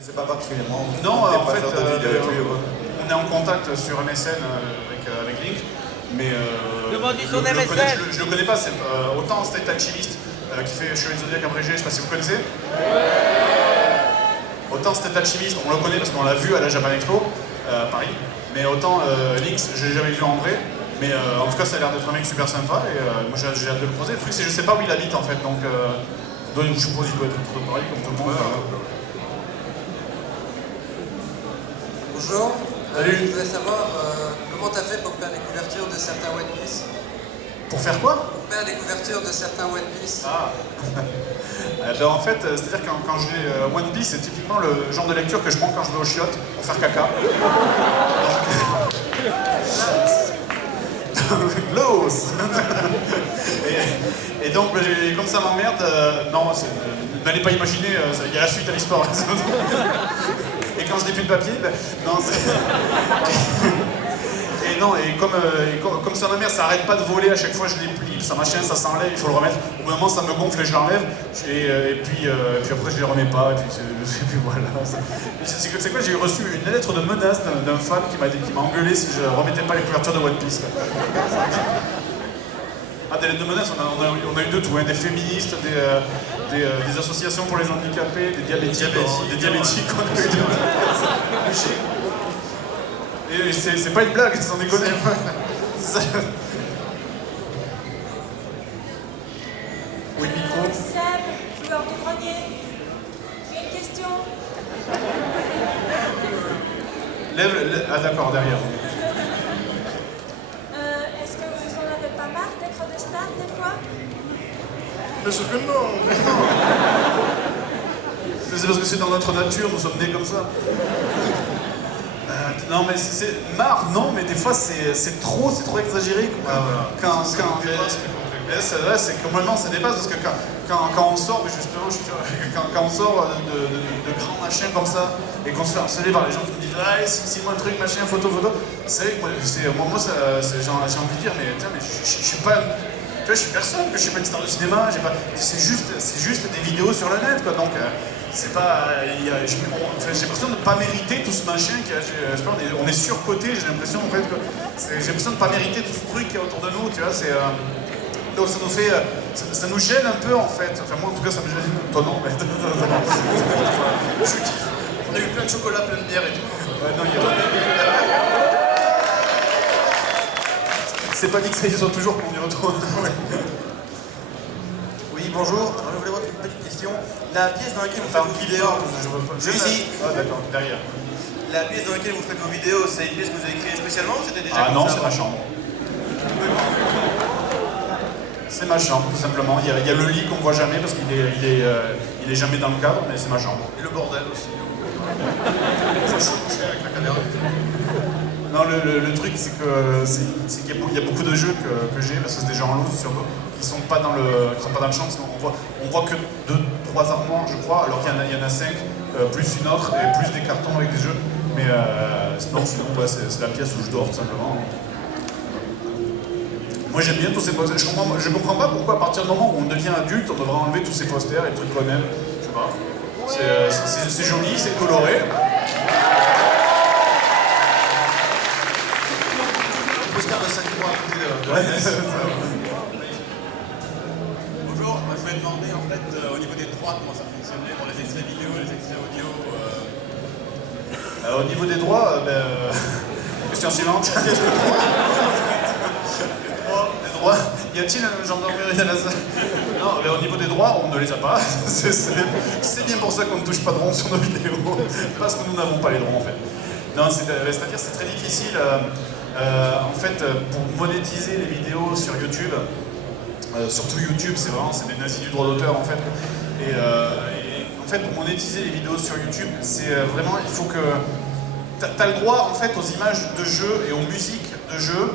C'est pas particulièrement. Non, en fait, on est en contact sur MSN avec Link, mais Demandez son MSN. je le connais pas. Autant c'était Alchimiste qui fait Chevalier Zodiac abrégé, je sais pas si vous connaissez. Autant c'était Alchimiste, on le connaît parce qu'on l'a vu à la Japan Expo à Paris, mais autant Lynx, je l'ai jamais vu en vrai. Mais en tout cas, ça a l'air d'être un mec super sympa et moi j'ai hâte de le croiser. Le truc, c'est que je sais pas où il habite en fait, donc je suppose qu'il doit être autour de Paris comme tout le monde. Bonjour. Salut. Je voudrais savoir comment tu as fait pour faire des couvertures de certains One Piece. Pour faire quoi? Pour faire des couvertures de certains One Piece. Ah ben en fait, c'est-à-dire que quand je lis One Piece, c'est typiquement le genre de lecture que je prends quand je vais aux chiottes pour faire caca. Gloss. Et donc, comme ça m'emmerde, non, n'allez pas imaginer, il y a la suite à l'histoire. Et quand je déplie le papier, ben, non, et non, et comme ça m'emmerde, ça arrête pas de voler, à chaque fois je les plie, ça machin, ça s'enlève, il faut le remettre. Au bout d'un moment, ça me gonfle et je l'enlève, et puis après je les remets pas, et puis voilà. C'est quoi, j'ai reçu une lettre de menace d'un fan qui m'a engueulé si je remettais pas les couvertures de One Piece. Ah, des lettres de menace, on a eu de tout, hein, des féministes, des associations pour les handicapés, des diabétiques, on a eu de tout. Et c'est pas une blague, sans déconner. Oui, micro. Seb, joueur du grenier. J'ai une question. Ah d'accord, derrière. Est-ce que vous en avez pas marre d'être des stars des fois? Mais c'est que non, mais non. Mais c'est parce que c'est dans notre nature, nous sommes nés comme ça. Non mais c'est marre, non, mais des fois c'est trop exagéré. C'est que maintenant ça dépasse parce que quand on sort, justement, quand on sort de grands machins comme ça et qu'on se fait harceler par les gens qui me disent ah si moi un truc machin photo, c'est vrai que moi j'ai envie de dire mais tiens mais je suis pas. Tu vois, je suis personne, que je suis pas une star de cinéma, c'est juste des vidéos sur le net quoi, donc c'est pas. J'ai l'impression de ne pas mériter tout ce machin on est surcoté, j'ai l'impression en fait que. J'ai l'impression de ne pas mériter tout ce truc qu'il y a autour de nous, tu vois, donc ça nous fait. Ça nous gêne un peu en fait. Enfin moi en tout cas ça me gêne. Toi non, mais. Je kiffe. On a eu plein de chocolat, plein de bière et tout. Non, il y a c'est pas dit que ça y soit toujours qu'on y retourne. Oui, bonjour. Alors, je voulais avoir une petite question. La pièce dans laquelle vous faites vos vidéos... Je ici. Ah d'accord, derrière. La pièce dans laquelle vous faites vos vidéos, c'est une pièce que vous avez créée spécialement ou c'était déjà Ah non, c'est ma chambre. C'est ma chambre, tout simplement. Il y a le lit qu'on voit jamais parce qu'il est jamais dans le cadre, mais c'est ma chambre. Et le bordel aussi. Avec la caméra. Non, le truc, c'est qu'il y a beaucoup de jeux que j'ai, parce que c'est des jeux en loose surtout, qui sont pas dans le champ, parce qu'on voit que 2-3 armoires, je crois, alors qu'il y en a 5, plus une autre, et plus des cartons avec des jeux. Mais sinon ouais, c'est la pièce où je dors, tout simplement. Moi j'aime bien tous ces posters. Je comprends pas pourquoi à partir du moment où on devient adulte, on devrait enlever tous ces posters et les trucs qu'on aime. Je sais pas. C'est joli, c'est coloré. Poster de 5 mois à côté de... Bonjour, moi je voulais demander en fait au niveau des droits comment ça fonctionnait pour les extraits vidéo, les extraits audio. Au niveau des droits, question suivante. Des droits. Y a-t-il un gendarmerie à la salle? Non, mais au niveau des droits, on ne les a pas. C'est bien pour ça qu'on ne touche pas de rond sur nos vidéos. Parce que nous n'avons pas les droits en fait. Non, c'est-à-dire c'est très difficile. En fait, pour monétiser les vidéos sur YouTube, surtout YouTube, c'est des nazis du droit d'auteur en fait. Et en fait, pour monétiser les vidéos sur YouTube, c'est vraiment, il faut que... T'as le droit en fait aux images de jeu et aux musiques de jeu,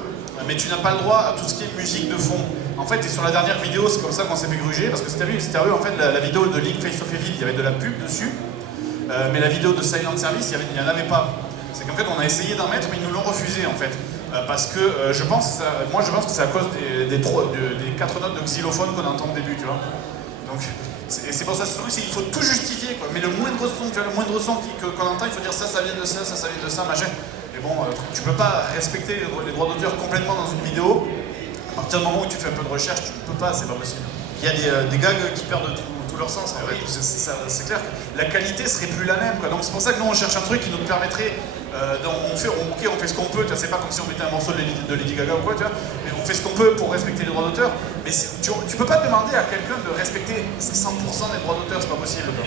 mais tu n'as pas le droit à tout ce qui est musique de fond. En fait, et sur la dernière vidéo, c'est comme ça qu'on s'est fait gruger, parce que c'était vu en fait la vidéo de Link Face of Evil, il y avait de la pub dessus, mais la vidéo de Silent Service, il n'y en avait pas. C'est qu'en fait, on a essayé d'en mettre, mais ils nous l'ont refusé en fait. Parce que je pense que c'est à cause des 4 notes de xylophone qu'on entend au début, tu vois. Donc, c'est pour ça ce truc, c'est qu'il faut tout justifier, quoi. Mais le moindre son, tu vois, le moindre son qu'on entend, il faut dire ça vient de ça vient de ça, machin. Mais bon, tu peux pas respecter les droits d'auteur complètement dans une vidéo. À partir du moment où tu fais un peu de recherche, tu ne peux pas, c'est pas possible. Il y a des gags qui perdent tout leur sens en fait. Oui, c'est clair que la qualité serait plus la même, quoi. Donc c'est pour ça que nous on cherche un truc qui nous permettrait, on fait ce qu'on peut, c'est pas comme si on mettait un morceau de Lady Gaga ou quoi, tu vois, mais on fait ce qu'on peut pour respecter les droits d'auteur, mais tu peux pas demander à quelqu'un de respecter 100% des droits d'auteur, c'est pas possible, quoi.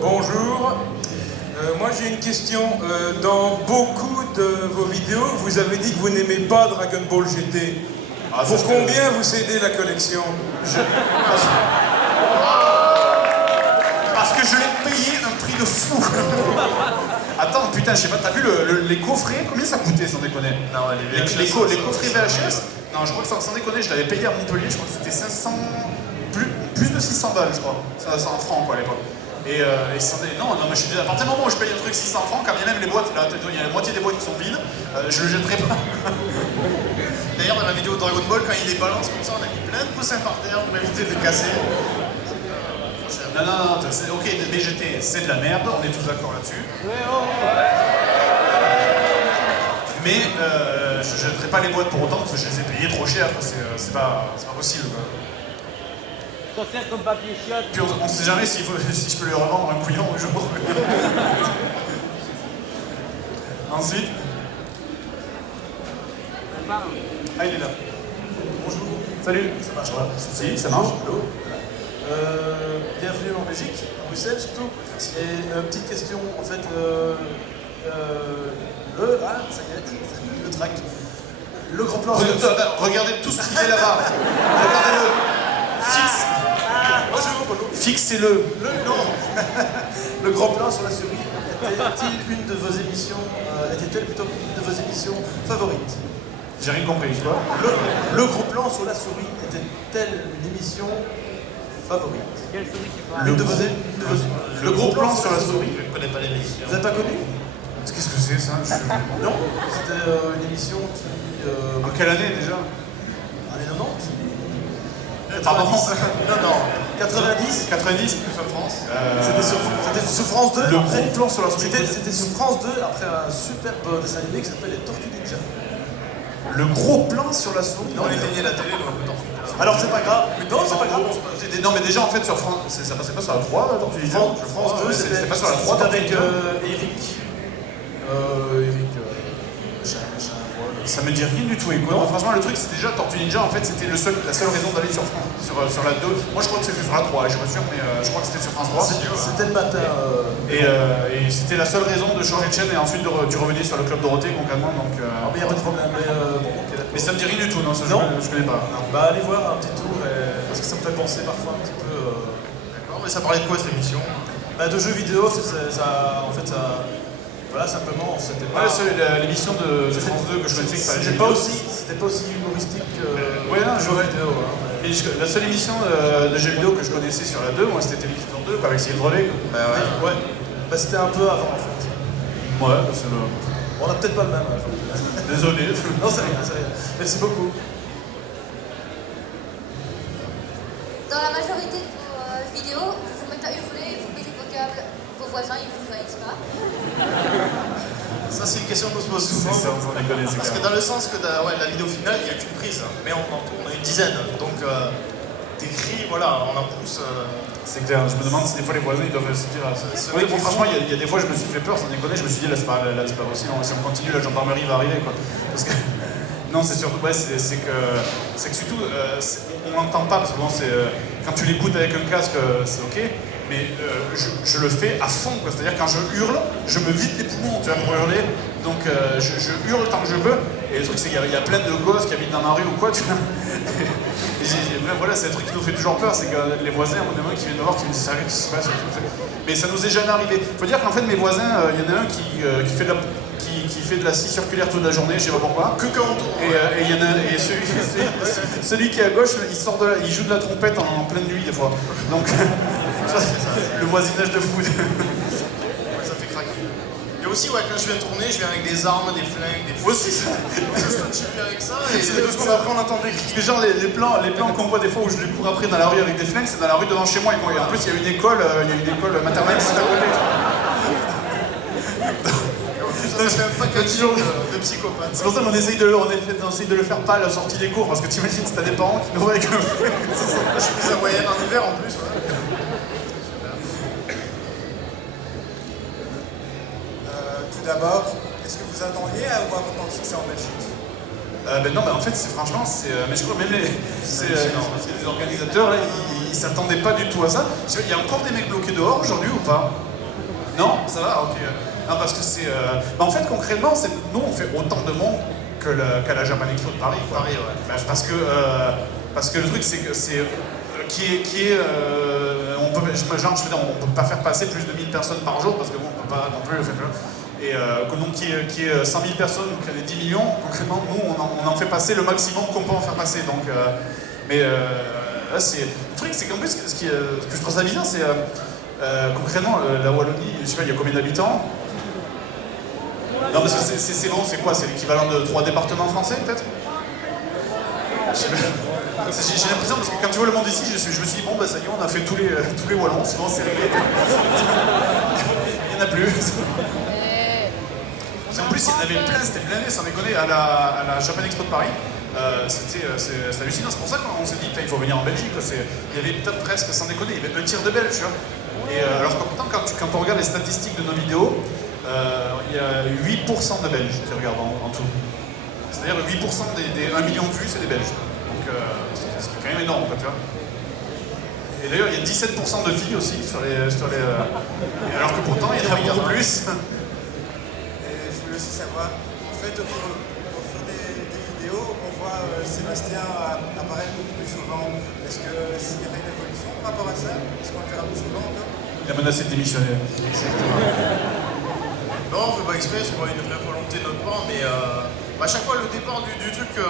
Bonjour. Moi j'ai une question. Dans beaucoup de vos vidéos, vous avez dit que vous n'aimez pas Dragon Ball GT. Pour combien vous cédez la collection? Parce que je l'ai payé un prix de fou. Attends, putain, je sais pas, t'as vu les coffrets? Combien ça coûtait, sans déconner? Non, les coffrets VHS? Non, je crois que sans déconner, je l'avais payé à Montpellier, je crois que c'était 500... Plus de 600 balles, je crois. Ça en francs, quoi, à l'époque. Et non, mais je suis dit, à partir du moment où je paye un truc 600 francs, quand bien même les boîtes, il y a la moitié des boîtes qui sont vides, je le jetterai pas. D'ailleurs, dans la vidéo de Dragon Ball, quand il les balance comme ça, on a mis plein de coussins par terre pour éviter de les casser. Non, c'est ok, DGT, c'est de la merde, on est tous d'accord là-dessus. Mais je jetterai pas les boîtes pour autant, parce que je les ai payées trop cher, c'est pas possible, quoi. Considère comme papier chiotte. Puis on sait jamais si je peux lui revendre un couillon un jour. Ensuite. Ah, il est là. Bonjour. Salut. Ça marche pas? Si, ça marche. Allô. Bienvenue en Belgique, à Bruxelles surtout. Et petite question, en fait, ça y est, le track. Le grand plan. Regardez tout ce qu'il est là-bas. Regardez-le. Fixez-le. Non. Le grand plan sur la souris était-il une de vos émissions, était-elle plutôt une de vos émissions favorites? J'ai rien compris, quoi. Le gros plan sur la souris était-elle une émission favorite? Quelle souris tu parles? Le gros plan sur la souris. Je ne connais pas l'émission. Vous n'avez pas connu? Qu'est-ce que c'est, ça? Non, c'était une émission qui... En quelle année, déjà? Année 90. Pardon. 90. 90. Sur France. C'était sur France 2. Le gros plan sur la souris. C'était sur France 2 après un superbe dessin animé qui s'appelle Les Tortues Ninja. Le gros plan sur la souris. On éteignait la télé, donc Alors c'est pas grave. Non, c'est pas grave. Non, mais déjà, en fait, sur France. Ça passait pas sur la 3, là, Tortue Ninja? France 2, c'était pas sur la 3, c'était Tortue avec Ninja. Eric. Ça me dit rien du tout. Et quoi, franchement, le truc, c'est déjà Tortue Ninja, en fait, c'était la seule raison d'aller sur France, sur la 2. Moi, je crois que c'était sur la 3, je suis pas sûr, mais je crois que c'était sur France 3. C'était le matin. Et c'était la seule raison de changer de chaîne et ensuite tu revenais sur le Club Dorothée, concrètement. Donc, Mais il n'y a pas de problème. mais ça me dit rien du tout, non, ça, je connais pas. Non. Bah, allez voir un petit tour, parce que ça me fait penser parfois un petit peu. D'accord, mais ça parlait de quoi cette émission? Bah, de jeux vidéo, en fait, ça. Voilà, simplement, c'était pas... l'émission de France 2 que je connaissais, c'était pas aussi humoristique que ouais, non, jeux vidéo. Hein, mais la seule émission de jeux vidéo que je connaissais sur la 2, moi, c'était Télévision 2, avec Cyril Drevet. Bah ouais. Bah, c'était un peu avant, en fait. Ouais, c'est le... On a peut-être pas le même âge. Désolé. Non, c'est rien, c'est rien. Merci beaucoup. Dans la majorité de vos vidéos, vous vous mettez à hurler, vous mettez vos câbles, vos voisins, ils vous haïssent pas. Ça, c'est une question qu'on se pose souvent. C'est ça, on s'en déconne, c'est Parce que dans le sens que la vidéo finale, il n'y a qu'une prise, mais on en tourne une dizaine. Donc, des cris, voilà, on en pousse. C'est clair, je me demande si des fois les voisins ils doivent se dire. Oui, bon, franchement, il y a des fois je me suis fait peur, sans déconner, je me suis dit là c'est pas possible, si on continue, la gendarmerie va arriver, quoi. Parce que. Non, c'est surtout, ouais, c'est que surtout, on n'entend pas, parce que bon, quand tu l'écoutes avec un casque, c'est ok, mais je le fais à fond, quoi. C'est-à-dire quand je hurle, je me vide les poumons, tu vois, pour hurler, donc je hurle tant que je peux, et le truc c'est qu'il y a plein de gosses qui habitent dans ma rue ou quoi, tu vois. Voilà, c'est un truc qui nous fait toujours peur, c'est que les voisins, on a un qui viennent me voir, qui me disent qu'est-ce qui se passe, mais ça nous est jamais arrivé. Faut dire qu'en fait, mes voisins, il y en a un qui fait de la scie circulaire toute la journée, je sais pas pourquoi. Que quand on tourne. Et il y en a celui qui est à gauche, il joue de la trompette en pleine nuit des fois. Donc le voisinage de foot. Ouais, ça fait craquer. Et Et aussi, ouais, quand je viens tourner, je viens avec des armes, des flingues, des fous. Aussi, ça. Je viens avec ça. Et C'est tout ce qu'on apprend, on entend des cris. Genre les plans qu'on voit des fois où je les cours après dans la rue avec des flingues, c'est dans la rue devant chez moi. Et en plus, il y a une école maternelle juste à côté. ça fait un package de psychopathes. C'est pour ça qu'on essaye de le faire pas à la sortie des cours, parce que t'imagines si t'as des parents qui nous voient avec un flingue. Je suis plus à moyenne en hiver en plus. Ouais. Tout d'abord, est-ce que vous attendiez à voir autant de succès en Belgique? Ben non, mais en fait, franchement, mais je crois même les organisateurs, là, ils s'attendaient pas du tout à ça. Il y a encore des mecs bloqués dehors aujourd'hui ou pas? Non? Ça va? Ok. Non, parce que c'est... en fait, concrètement, nous, on fait autant de monde qu'à la Japan Expo de Paris, quoi. Paris, ouais. Ben, parce que le truc, c'est que c'est... on peut, genre, je veux dire, on peut pas faire passer plus de 1000 personnes par jour, parce que bon, on peut pas non plus le faire. Et donc qui est 100 000 personnes, donc il y a des 10 millions, concrètement, nous, on en fait passer le maximum qu'on peut en faire passer. Donc, là, c'est... Le truc, c'est qu'en plus, ce que je trouve ça bizarre, c'est... concrètement, la Wallonie, je sais pas, il y a combien d'habitants? Non, parce que c'est bon, c'est quoi? C'est l'équivalent de 3 départements français, peut-être? J'ai l'impression, parce que quand tu vois le monde ici, je me suis dit, bon, bah ça y est, on a fait tous les Wallons, sinon c'est réglé. Il n'y en a plus. En plus, il y en avait plein, c'était blindé, sans déconner, à la Japan Expo de Paris. C'est hallucinant, c'est pour ça qu'on s'est dit, il faut venir en Belgique. Il y avait peut-être presque, sans déconner, il y avait un tiers de Belges, tu vois. Et alors que pourtant, quand on regarde les statistiques de nos vidéos, il y a 8% de Belges qui regardent en tout. C'est-à-dire 8% des 1 million de vues, c'est des Belges. Donc c'est quand même énorme, quoi, tu vois. Et d'ailleurs, il y a 17% de filles aussi sur les alors que pourtant, il y en a beaucoup plus. Et je voulais aussi savoir, en fait, au fil des vidéos, on voit Sébastien apparaître beaucoup plus souvent. Est-ce qu'il y avait une évolution par rapport à ça? Est-ce qu'on va le faire plus souvent encore? Il a menacé de démissionner. Exactement. Non, on ne fait pas exprès, c'est pas une vraie volonté de notre part, mais à chaque fois, le départ du truc, le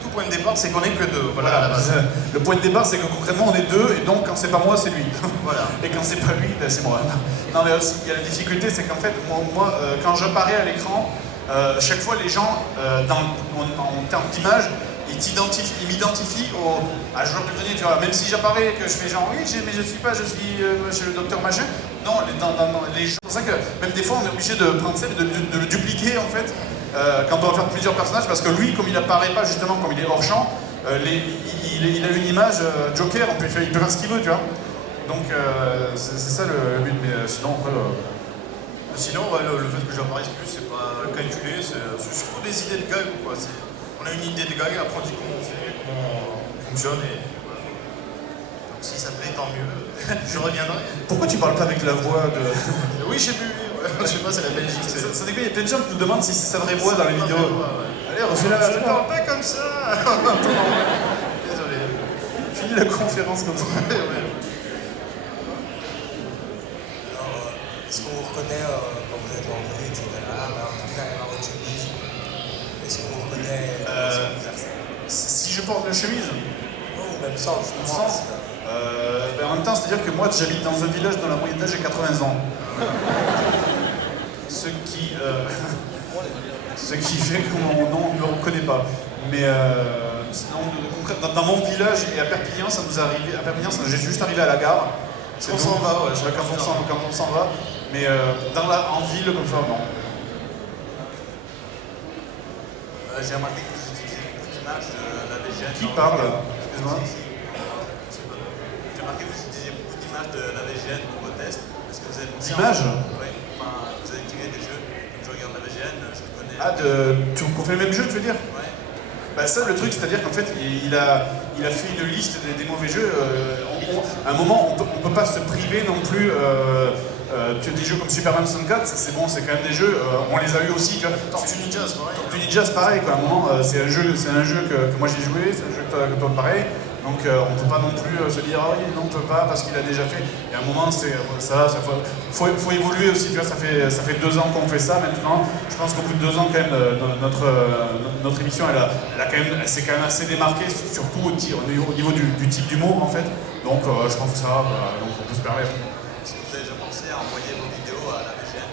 tout point de départ, c'est qu'on est que deux. Voilà, à la base. Le point de départ, c'est que concrètement, on est deux, et donc quand c'est pas moi, c'est lui. Voilà. Et quand c'est pas lui, ben, c'est moi. Non, mais aussi, il y a la difficulté, c'est qu'en fait, moi quand j'apparais à l'écran, chaque fois, les gens, en termes d'image, ils m'identifient à joueur du grenier, tu vois. Même si j'apparais, que je fais genre, oui, mais je suis le docteur machin. Non, les gens, c'est pour ça que même des fois, on est obligé de prendre ça et de le dupliquer, en fait. Quand on va faire plusieurs personnages, parce que lui, comme il apparaît pas justement, comme il est hors champ, il a une image Joker, il peut faire ce qu'il veut, tu vois. Donc c'est ça le but, mais sinon après... Sinon, le fait que j'apparaisse plus, c'est pas calculé, c'est surtout des idées de gag, quoi. On a une idée de gag, après on dit comment on fait, comment on fonctionne, et voilà. Donc si ça plaît, tant mieux, je reviendrai. Pourquoi tu parles pas avec la voix de... Oui, j'ai vu. Je sais pas, c'est la Belgique. Ça déconne, il y a plein de gens qui nous demandent si c'est sa vraie voix dans les vidéos. Allez, refais-la. Je parle pas comme ça. Désolé. Finis la conférence comme ça. Est-ce qu'on vous reconnaît quand vous êtes en rue, etc. Dans votre chemise? Est-ce qu'on vous reconnaît Si je porte la chemise? ou même sans, justement. En même temps, c'est-à-dire que moi, j'habite dans un village dont la moyenne d'âge est 80 ans. Ce qui fait que mon nom ne me reconnaît pas. Mais sinon, dans mon village et à Perpignan, ça nous est arrivé. À Perpignan, j'ai juste arrivé à la gare. On s'en va, ouais. Quand on s'en va. Mais en ville, comme ça, non. J'ai remarqué que vous utilisez beaucoup d'images de la VGN. Qui parle? Excuse-moi. J'ai remarqué que vous utilisez beaucoup d'images de la VGN pour vos tests. Est-ce que vous avez D'images? Oui. Enfin, vous avez tiré des jeux. Comme je regarde la VGN, je connais. Ah, qu'on fait le même jeu, tu veux dire? Ouais. Bah ça, le truc, c'est-à-dire qu'en fait, il a fait une liste des mauvais jeux. À un moment, on peut pas se priver non plus. Des jeux comme Superman 64, c'est bon, c'est quand même des jeux. On les a eu aussi. Tortue Ninja, c'est pareil. Tortue Ninja, c'est pareil. Quoi. À un moment, c'est un jeu que moi j'ai joué, c'est un jeu que toi pareil. Donc on peut pas non plus se dire ah oui, non, on peut pas parce qu'il a déjà fait. Et à un moment, c'est ça faut évoluer aussi. Tu vois, ça fait 2 ans qu'on fait ça maintenant. Je pense qu'au bout de 2 ans, quand même, notre émission, elle s'est quand même assez démarquée, surtout au niveau du type d'humour en fait. Donc je pense que ça, donc on peut se permettre. Est-ce que vous avez déjà pensé à envoyer vos vidéos à la VGN?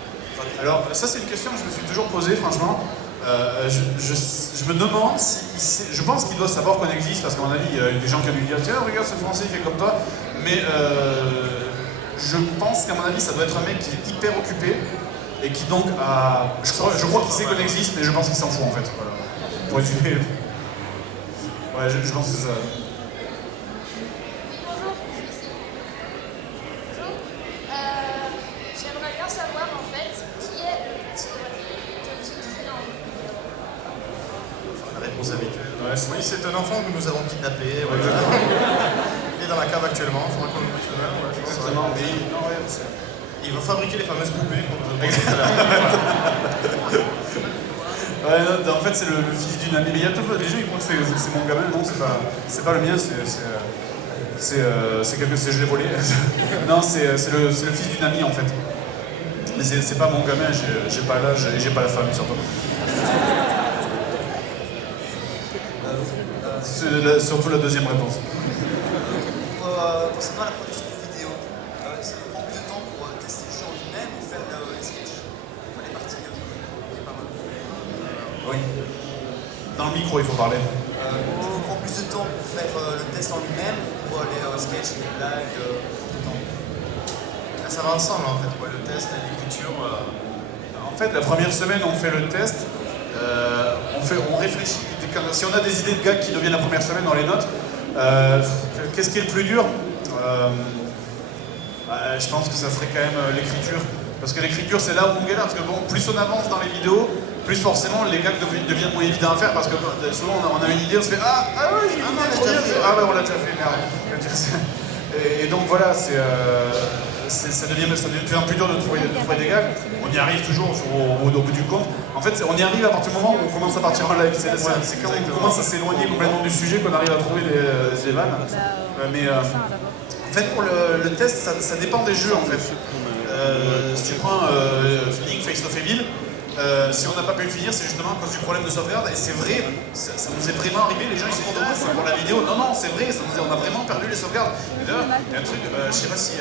Alors, ça, c'est une question que je me suis toujours posée, franchement. Je me demande si je pense qu'il doit savoir qu'on existe, parce qu'à mon avis, il y a des gens qui ont dû dire tiens, regarde ce français, il fait comme toi. Mais je pense qu'à mon avis, ça doit être un mec qui est hyper occupé et qui donc a. Je crois qu'il sait qu'on existe, mais je pense qu'il s'en fout en fait. Voilà. Pour résumer. Ouais, je pense que c'est ça. Bonjour, je suis ici. Bonjour. J'aimerais bien savoir en fait qui est le petit grenier que vous utilisez dans le vidéo. La réponse habituelle. Ouais, oui, c'est un enfant que nous avons kidnappé. Ouais, il est dans la cave actuellement, il faudra qu'on le mette là. Ouais, Exactement, mais non, ouais, c'est... Il va fabriquer les fameuses poupées qu'on nous a Ouais, non, en fait, c'est le fils d'une amie. Mais il y a tout, les gens ils croient que c'est mon gamin. Non, c'est pas le mien, c'est quelque chose, je l'ai volé. Non, c'est le fils d'une amie en fait. Mais c'est pas mon gamin, j'ai pas l'âge et j'ai pas la femme surtout. C'est surtout la deuxième réponse. Concernant la production de vidéo, ça prend plus de temps pour tester le jeu en lui-même ou faire les sketchs, les parties, c'est pas mal. Oui. Dans le micro, il faut parler. Ça prend plus de temps pour faire le test en lui-même ou pour les sketchs, les blagues, tout le temps. Ça va ensemble en fait, ouais, le test et l'écriture. En fait, la première semaine, on fait le test. On réfléchit. Si on a des idées de gags qui deviennent la première semaine, on les note. Qu'est-ce qui est le plus dur? Je pense que ça serait quand même l'écriture. Parce que l'écriture, c'est là où on galère. Parce que bon, plus on avance dans les vidéos, plus forcément les gags deviennent moins évidents à faire. Parce que souvent, on a une idée, on se fait ah ouais, j'ai une idée, trop bien. Ah ouais, on l'a déjà fait, merde. Et donc voilà, ça devient de plus en plus dur de trouver des gags. On y arrive toujours au bout du compte. En fait, on y arrive à partir du moment où on commence à partir en live. C'est quand on commence à s'éloigner complètement du sujet qu'on arrive à trouver les vannes. Mais en fait, pour le test, ça dépend des jeux en fait. Si tu prends Link Face of Evil, si on n'a pas pu le finir, c'est justement à cause du problème de sauvegarde. Et c'est vrai, ça nous est vraiment arrivé. Les gens ils se disent c'est pour la vidéo. Non, c'est vrai, on a vraiment perdu les sauvegardes. Et d'ailleurs, il y a un truc, je sais pas si.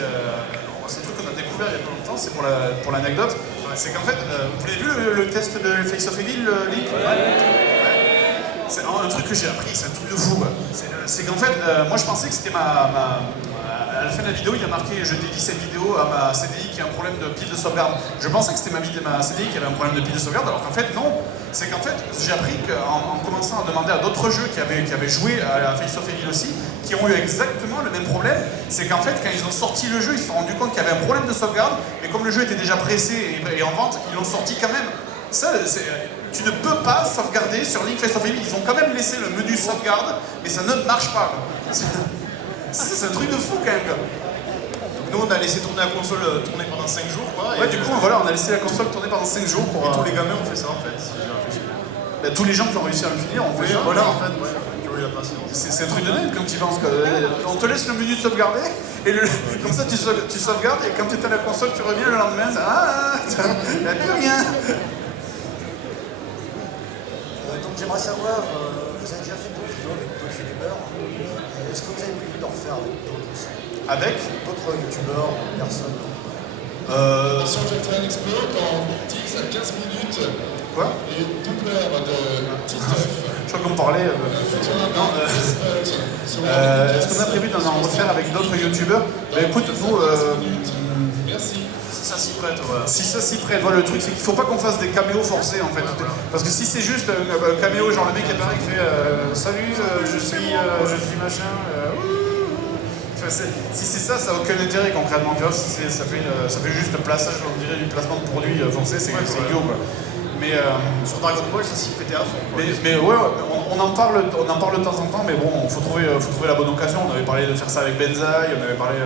C'est un truc qu'on a découvert il y a pas longtemps, c'est pour l'anecdote. C'est qu'en fait, vous l'avez vu le test de Face of Evil, Link? C'est un truc que j'ai appris, c'est un truc de fou. C'est qu'en fait, moi je pensais que c'était à la fin de la vidéo, il y a marqué je dédie cette vidéo à ma CDI qui a un problème de pile de sauvegarde. Je pensais que c'était ma CDI qui avait un problème de pile de sauvegarde, alors qu'en fait, non. C'est qu'en fait, j'ai appris qu'en commençant à demander à d'autres jeux qui avaient joué à Face of Evil aussi, qui ont eu exactement le même problème, c'est qu'en fait, quand ils ont sorti le jeu, ils se sont rendus compte qu'il y avait un problème de sauvegarde, mais comme le jeu était déjà pressé et en vente, ils l'ont sorti quand même. Ça, tu ne peux pas sauvegarder sur Link Face of Evil. Ils ont quand même laissé le menu sauvegarde, mais ça ne marche pas. C'est un truc de fou quand même. Donc nous, on a laissé tourner la console tourner pendant 5 jours, quoi. Ouais, du coup, voilà, on a laissé la console tourner pendant 5 jours. Et tous les gamins ont fait ça en fait, si j'ai réfléchi. Bah, tous les gens qui ont réussi à le finir ont fait ça. Voilà, en fait, ouais, qui ont eu la patience. C'est un truc de dingue quand tu penses que on te laisse le menu de sauvegarder et comme ça tu sauvegardes et quand tu es à la console tu reviens le lendemain, il n'y a plus rien. Donc j'aimerais savoir, vous avez déjà fait d'autres vidéos avec d'autres youtubeurs. Est-ce que vous avez prévu d'en refaire avec d'autres aussi? Avec d'autres youtubeurs, personnes? Attention, j'ai fait un exploit en 10 à 15 minutes. Quoi? Et doubleur de Titeuf. Je crois qu'on parlait. Non, est-ce qu'on a prévu d'en refaire avec d'autres youtubeurs? Bah écoute, vous. Merci. Si ça s'y prête, voilà. Si ça s'y prête, voilà, le truc c'est qu'il faut pas qu'on fasse des caméos forcés en fait. Parce que si c'est juste un caméo, genre le mec est pareil qui fait salut, je suis machin. Si c'est ça, ça n'a aucun intérêt concrètement. Tu vois, ça fait juste plaçage, on dirait du placement de produit forcé, c'est idiot quoi. Mais sur Dragon Ball, ça s'y prêtait à fond. Mais ouais, on en parle de temps en temps, mais bon, faut trouver la bonne occasion. On avait parlé de faire ça avec Benzaï, on avait parlé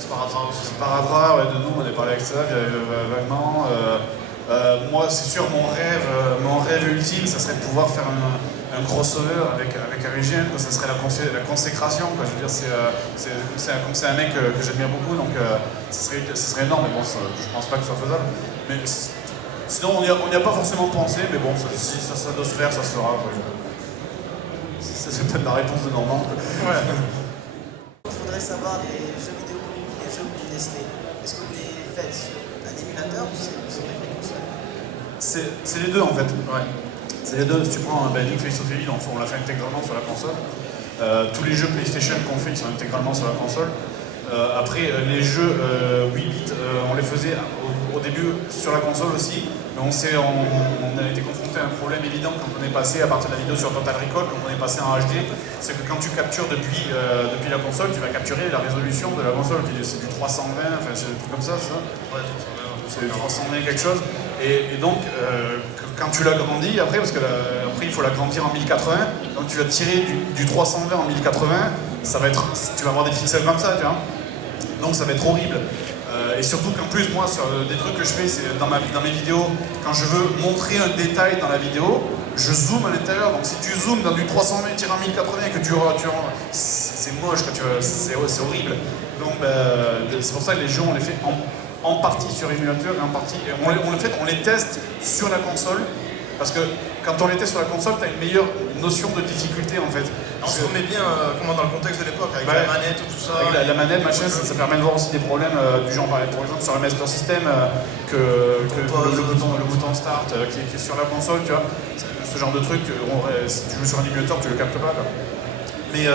Sparadra, ouais, de nous, on avait parlé avec ça vaguement. Moi, c'est sûr, mon rêve ultime, ça serait de pouvoir faire un crossover avec Arigène, ça serait la consécration. Quoi. Je veux dire, c'est un mec que j'admire beaucoup, donc ça serait énorme, mais bon, je pense pas que ce soit faisable. Mais sinon, on n'y a pas forcément pensé, mais bon, si ça doit se faire, ça se fera. Quoi. C'est peut-être la réponse de Normand. Ouais. Je voudrais savoir les jeux vidéo, les jeux que vous testez. Est-ce que vous les faites sur un émulateur ou sur des vraies consoles? C'est les deux en fait. Ouais. C'est les deux. Si tu prends Link Face of Evil, on l'a fait intégralement sur la console. Tous les jeux PlayStation qu'on fait, ils sont intégralement sur la console. Après, les jeux 8 bits, on les faisait au début sur la console aussi. Mais on a été confronté à un problème évident quand on est passé à partir de la vidéo sur Total Recall, quand on est passé en HD, c'est que quand tu captures depuis la console, tu vas capturer la résolution de la console, c'est du 320, enfin c'est un truc comme ça, c'est ça? Ouais, 320, c'est 320 quelque chose. Et donc, quand tu l'agrandis après, parce que après il faut l'agrandir en 1080, donc tu vas tirer du 320 en 1080, tu vas avoir des pixels comme ça, tu vois. Donc ça va être horrible. Et surtout qu'en plus, moi, sur des trucs que je fais, c'est dans mes vidéos, quand je veux montrer un détail dans la vidéo, je zoome à l'intérieur. Donc si tu zoomes dans du 320 tiré en 1080 et que c'est moche, c'est horrible. Donc c'est pour ça que les jeux, on les fait en partie sur émulateur et en partie... on les teste sur la console, parce que quand on les teste sur la console, tu as une meilleure notion de difficulté en fait. On se remet bien dans le contexte de l'époque, avec la manette, tout ça. Avec la manette, machin, ça permet de voir aussi des problèmes du genre, par exemple sur le Master System, que le bouton Start qui est sur la console, tu vois, ce genre de truc, si tu joues sur un émulateur, tu le captes pas, quoi. Mais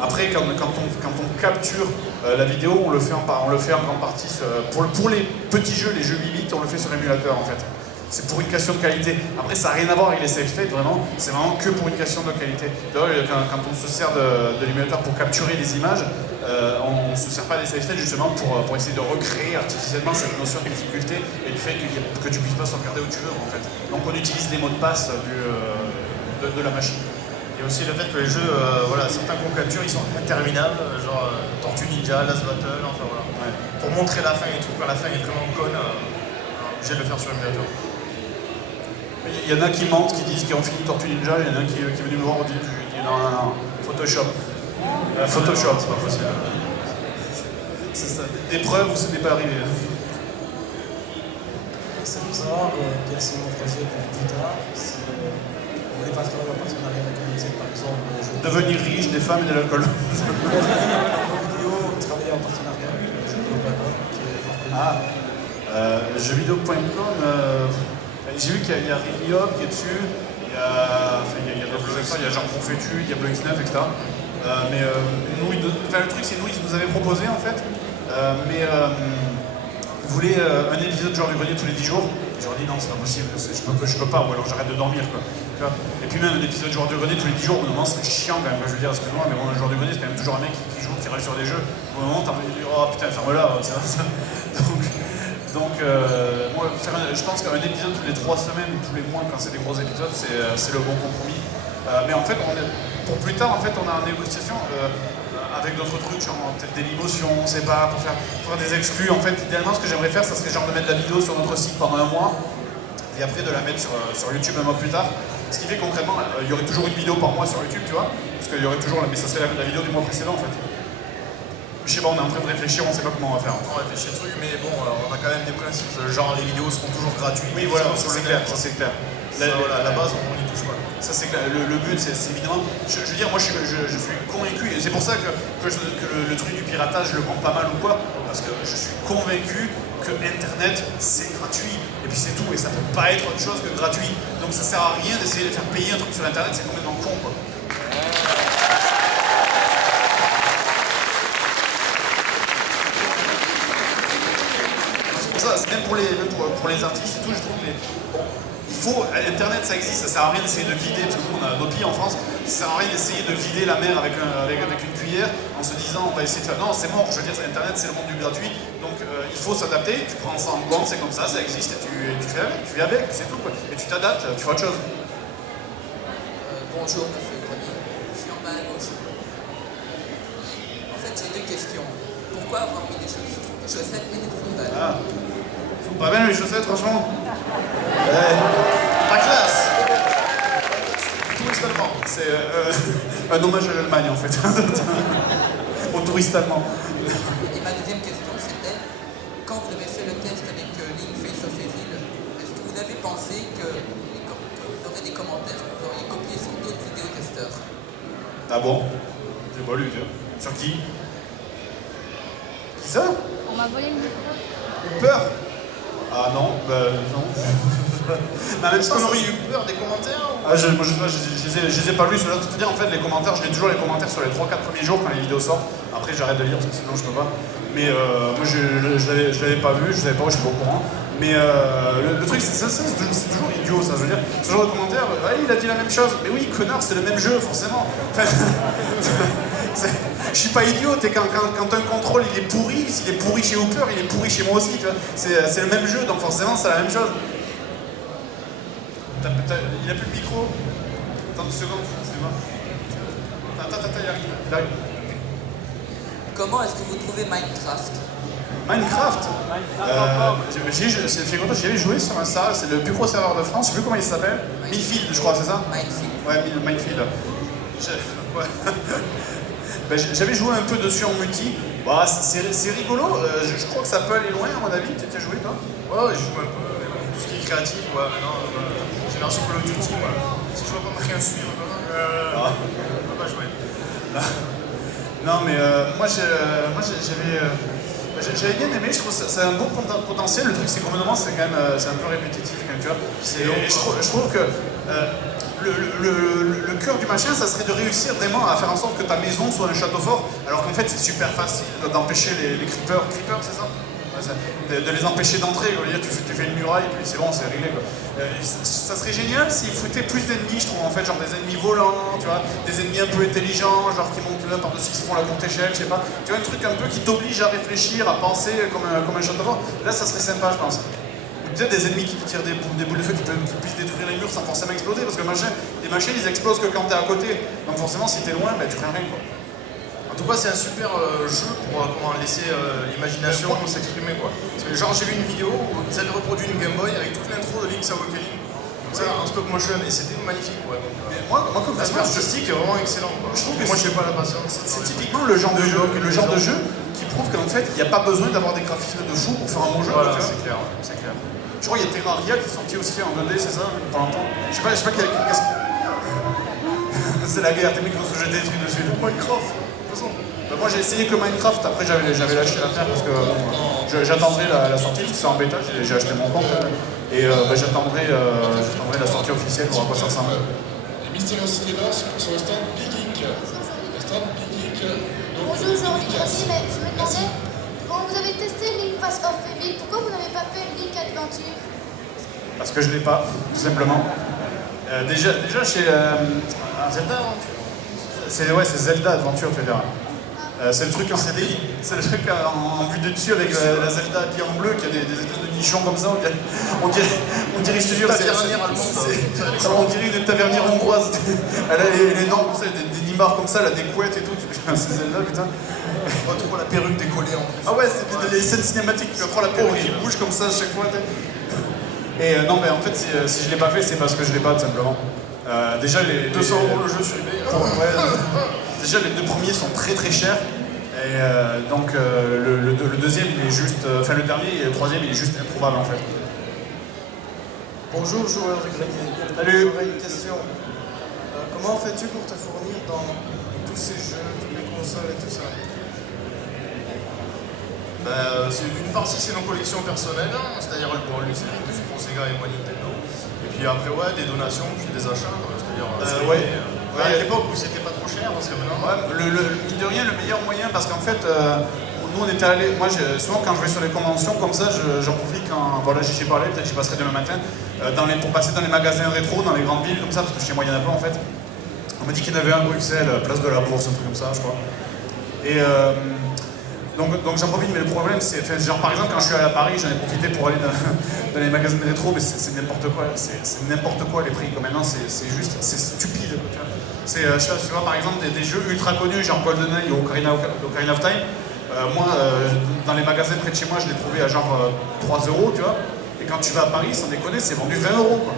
après, quand on capture la vidéo, on le fait en grande partie, pour les petits jeux, les jeux 8 bits, on le fait sur émulateur en fait. C'est pour une question de qualité. Après, ça n'a rien à voir avec les save states, vraiment. C'est vraiment que pour une question de qualité. Quand on se sert de l'émulateur pour capturer les images, on ne se sert pas des save states justement pour essayer de recréer artificiellement cette notion de difficulté et du fait que tu ne puisses pas sauvegarder où tu veux, en fait. Donc on utilise les mots de passe de la machine. Et aussi le fait que les jeux, certains qu'on capture, ils sont interminables, genre Tortue Ninja, Last Battle, enfin voilà. Ouais. Pour montrer la fin et tout, quand la fin est vraiment conne, on est obligé de le faire sur l'émulateur. Il y en a qui mentent, qui disent qu'ils ont fini Tortue Ninja, il y en a un qui est venu me voir et dit non, Photoshop. Photoshop, c'est pas possible. C'est ça, des preuves où ce n'est pas arrivé. C'est pour savoir quels sont vos projets pour plus tard, si vous voulez pas travailler en partenariat avec une musique, par exemple. Devenir riche, des femmes et de l'alcool. Travailler en partenariat avec jeuxvideo.com, qui est fort connu. Jeuxvideo.com, j'ai vu qu'il y a Remiop qui est dessus, il y a d'autres acteurs, il y a Jean Confétu, il y a Blox9, etc. Le truc c'est nous, ils nous avaient proposé en fait, ils voulaient un épisode genre du grenier tous les 10 jours. Je leur ai dit non, c'est pas possible, je peux pas, ou alors j'arrête de dormir quoi. Et puis même un épisode genre du grenier tous les 10 jours, au moment c'est chiant quand même, je veux dire, excuse-moi, mais bon, un joueur du grenier c'est quand même toujours un mec qui joue, qui rêve sur des jeux. Au moment t'as envie de dire oh putain, ferme-la, c'est ça. Donc, moi, je pense qu'un épisode tous les 3 semaines ou tous les mois, quand c'est des gros épisodes, c'est le bon compromis. Mais en fait, pour plus tard, en fait, on a en négociation avec d'autres trucs, genre peut-être des limotions, on sait pas, pour faire des exclus. En fait, idéalement, ce que j'aimerais faire, ça serait genre de mettre la vidéo sur notre site pendant un mois, et après de la mettre sur YouTube un mois plus tard. Ce qui fait concrètement, il y aurait toujours une vidéo par mois sur YouTube, tu vois, parce qu'il y aurait toujours, mais ça serait la vidéo du mois précédent, en fait. Je sais pas, on est en train de réfléchir, on sait pas comment on va faire. On réfléchit le truc, mais bon, on a quand même des principes, genre les vidéos seront toujours gratuites. Oui, voilà, ça c'est clair, ça c'est clair. À la base, on n'y touche pas. Ça c'est clair, le but c'est évidemment, je veux dire, moi je suis convaincu, et c'est pour ça que le truc du piratage, je le prends pas mal ou quoi, parce que je suis convaincu que Internet c'est gratuit, et puis c'est tout, et ça peut pas être autre chose que gratuit. Donc ça sert à rien d'essayer de faire payer un truc sur Internet, c'est complètement con quoi. Même pour les artistes et tout, je trouve que Internet ça existe, ça sert à rien d'essayer de vider, parce que nous on a nos pays en France, ça sert à rien d'essayer de vider la mer avec une cuillère en se disant on va essayer de faire, non c'est mort, je veux dire Internet c'est le monde du gratuit, donc il faut s'adapter, tu prends ça en compte, c'est comme ça existe, et tu fais avec, tu vis avec, c'est tout quoi, et tu t'adaptes, tu fais autre chose. Bonjour monsieur Grenier, je suis en bas à gauche. En fait j'ai 2 questions. Pourquoi avoir mis des chaussettes et des fondales? Ils sont pas bien les chaussettes franchement. Pas classe. Touriste allemand. C'est un hommage à l'Allemagne en fait. Au touriste allemand. Et ma deuxième question c'était, quand vous avez fait le test avec Link Face of Evil, est-ce que vous avez pensé que vous aurez des commentaires que vous auriez copiés sur d'autres vidéotesteurs? Ah bon? J'ai pas lu, tu vois. Sur qui? Qui ça? On m'a volé le micro. Peur? Ah non, non. Mais en même temps, Est-ce qu'on aurait eu peur des commentaires ou... Ah, moi, je les ai pas lus, ceux-là. Tout te dire, en fait, les commentaires, je lis toujours les commentaires sur les 3-4 premiers jours quand les vidéos sortent. Après, j'arrête de lire parce que sinon je peux pas. Mais moi, je l'avais pas vu, je savais pas, je suis pas au courant. Mais le truc, c'est toujours idiot, ça. Je veux dire, ce genre de commentaires, ouais, il a dit la même chose. Mais oui, connard, c'est le même jeu, forcément. Enfin, je suis pas idiot, quand un contrôle il est pourri, s'il est pourri chez Hooper, il est pourri chez moi aussi, tu vois. C'est le même jeu, donc forcément c'est la même chose. Il a plus le micro. Attends 2 secondes, excuse-moi. Attends, il arrive. Comment est-ce que vous trouvez Minecraft? Minecraft j'y avais joué sur un serveur, c'est le plus gros serveur de France, je sais plus comment il s'appelle. Minefield, je crois, c'est ça? Minefield. Ouais, Minefield. Ben, j'avais joué un peu dessus en multi. Bah, c'est rigolo, je crois que ça peut aller loin à mon avis. Tu as joué toi? Ouais, je joue un peu, tout ce qui est créatif, ouais, maintenant, génération Call of Duty, moi. Si je vois pas marquer un suivre, on peut pas jouer. Non, mais moi j'avais bien aimé, je trouve que c'est un bon potentiel. Le truc, c'est qu'au bout d'un moment, c'est quand même c'est un peu répétitif, quand même, tu vois. Et je trouve que le cœur du machin, ça serait de réussir vraiment à faire en sorte que ta maison soit un château fort, alors qu'en fait, c'est super facile d'empêcher les creepers. Creepers, c'est ça? De les empêcher d'entrer, tu fais une muraille et puis c'est bon, c'est réglé quoi. Ça serait génial s'ils foutaient plus d'ennemis, je trouve, en fait, genre des ennemis volants, tu vois, des ennemis un peu intelligents, genre qui montent là par-dessus, qui se font la courte échelle, je sais pas. Tu vois, un truc un peu qui t'oblige à réfléchir, à penser comme un château fort. Là, ça serait sympa, je pense. Peut-être des ennemis qui tirent des boules de feu qui puissent détruire les murs sans forcément exploser, parce que les machins ils explosent que quand t'es à côté. Donc forcément, si t'es loin, bah, tu crains rien quoi. En tout cas, c'est un super jeu pour laisser l'imagination s'exprimer, quoi. Parce que, genre, j'ai vu une vidéo où ils avaient reproduit une Game Boy avec toute l'intro de Link's Awakening, comme ça, en stop motion, et c'était magnifique, quoi. Donc, l'aspect artistique est vraiment excellent, quoi. Je trouve que moi, je n'ai pas la patience. C'est typiquement le genre de jeu qui prouve qu'en fait, il n'y a pas besoin d'avoir des graphismes de fou pour faire un bon jeu. Voilà, c'est clair, c'est clair. Je crois qu'il y a Terraria qui est sorti aussi en 2D, c'est ça, pendant longtemps. Je sais pas quel... C'est la guerre, t'es mecs qui vont se jeter des trucs dessus. Minecraft. Bah, moi j'ai essayé que Minecraft, après j'avais lâché l'affaire parce que j'attendrai la sortie, parce que c'est en bêta, j'ai acheté mon compte. Et j'attendrai la sortie officielle pour voir quoi ça ressemble. Les Mystérieux Cinéma sur le stand Big Geek. Le stand Big Geek. Bonjour, Jean-Luc Grassi, mais je me demandais, quand vous avez testé Link Face of Evil, pourquoi vous n'avez pas fait Link Adventure? Parce que je l'ai pas, tout simplement. Déjà chez Zelda Adventure. C'est Zelda Adventure, tu veux dire. C'est le truc en CDI, c'est le truc en vue de dessus avec la Zelda habillée en bleu qui a des espèces de nichons comme ça, on dirait je te jure, on dirait une tavernière hongroise. Elle a les normes comme ça, des nimards comme ça, elle a des couettes et tout, c'est Zelda putain. On va trouver la perruque décollée en plus. Ah ouais, c'est des scènes cinématiques, tu vas prendre la perruque qui bouge comme ça à chaque fois. Et non mais en fait si je l'ai pas fait c'est parce que je l'ai pas tout simplement. Déjà les 200 € le jeu sur eBay. Déjà les 2 premiers sont très très chers et donc le deuxième il est juste, enfin le dernier et le troisième il est juste improbable en fait. Bonjour joueur du grenier. Salut. J'aurais une question. Comment fais-tu pour te fournir dans tous ces jeux, toutes les consoles et tout ça? D'une partie c'est nos collections personnelles, c'est-à-dire lui c'est plus pour Sega et moi Nintendo. Et puis après ouais des donations puis des achats, c'est-à-dire à l'époque où c'était pas trop cher parce que maintenant. Ouais, mine de rien le meilleur moyen parce qu'en fait nous on était allés, moi souvent quand je vais sur les conventions comme ça j'en profite quand, voilà j'y ai parlé, peut-être j'y passerai demain matin, pour passer dans les magasins rétro, dans les grandes villes comme ça, parce que chez moi il y en a pas en fait. On m'a dit qu'il y en avait un à Bruxelles, place de la Bourse, un truc comme ça je crois. Et donc j'en profite, mais le problème c'est, genre par exemple quand je suis allé à Paris, j'en ai profité pour aller dans les magasins de rétro, mais c'est n'importe quoi, c'est n'importe quoi les prix, comme maintenant c'est juste, c'est stupide. Tu vois par exemple des jeux ultra connus, genre GoldenEye ou Ocarina of Time, moi dans les magasins près de chez moi je l'ai trouvé à genre 3 €, tu vois, et quand tu vas à Paris, sans déconner, c'est vendu 20 € quoi.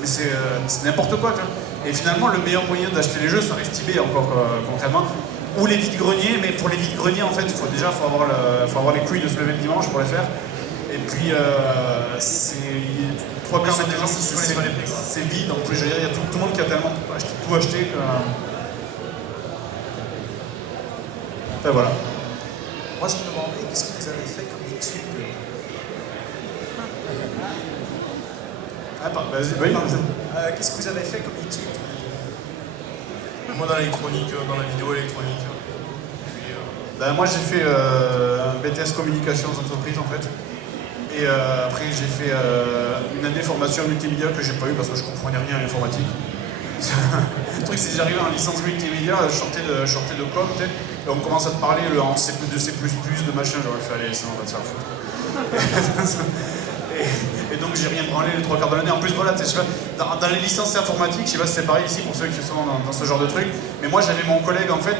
Mais c'est n'importe quoi, tu vois. Et finalement le meilleur moyen d'acheter les jeux, ça reste eBay encore concrètement. Ou les vides-greniers, mais pour les vides-greniers, en fait, il faut avoir les couilles de se lever le dimanche pour les faire. Et puis, c'est 3 quarts des gens, c'est vide. En plus, je veux dire, il y a tout le monde qui a tellement tout acheté que. Enfin, voilà. Moi, je me demandais, qu'est-ce que vous avez fait comme étude? Ah, vas-y, oui. Qu'est-ce que vous avez fait comme études? Moi dans l'électronique, dans la vidéo électronique. Ben, moi j'ai fait un BTS communication d'entreprise en fait. Et après j'ai fait une année formation multimédia que j'ai pas eu parce que je comprenais rien à l'informatique. Le truc c'est que j'arrivais en licence multimédia, je sortais de com, et on commence à te parler en C++, de C++, de machin, j'aurais fait allez, ça on va te faire foutre. Et donc j'ai rien branlé les 3 quarts de l'année. En plus voilà, je sais pas, dans les licences informatiques, je sais pas si c'est pareil ici pour ceux qui sont dans ce genre de truc, mais moi j'avais mon collègue en fait,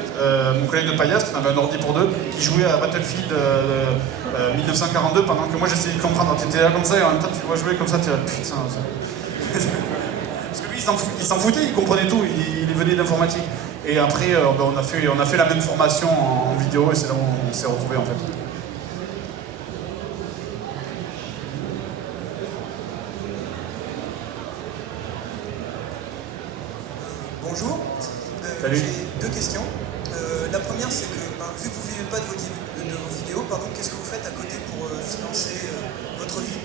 mon collègue de paillasse, on avait un ordi pour deux, qui jouait à Battlefield 1942 pendant que moi j'essayais de comprendre. Tu étais là comme ça et en même temps tu vois jouer comme ça, tu es là putain. Parce que lui il s'en foutait, il comprenait tout, il venait d'informatique. Et après on a fait la même formation en vidéo et c'est là où on s'est retrouvés en fait. Bonjour. Salut. J'ai 2 questions. La première, c'est que vu que vous ne vivez pas de vos vidéos, qu'est-ce que vous faites à côté pour financer votre vie?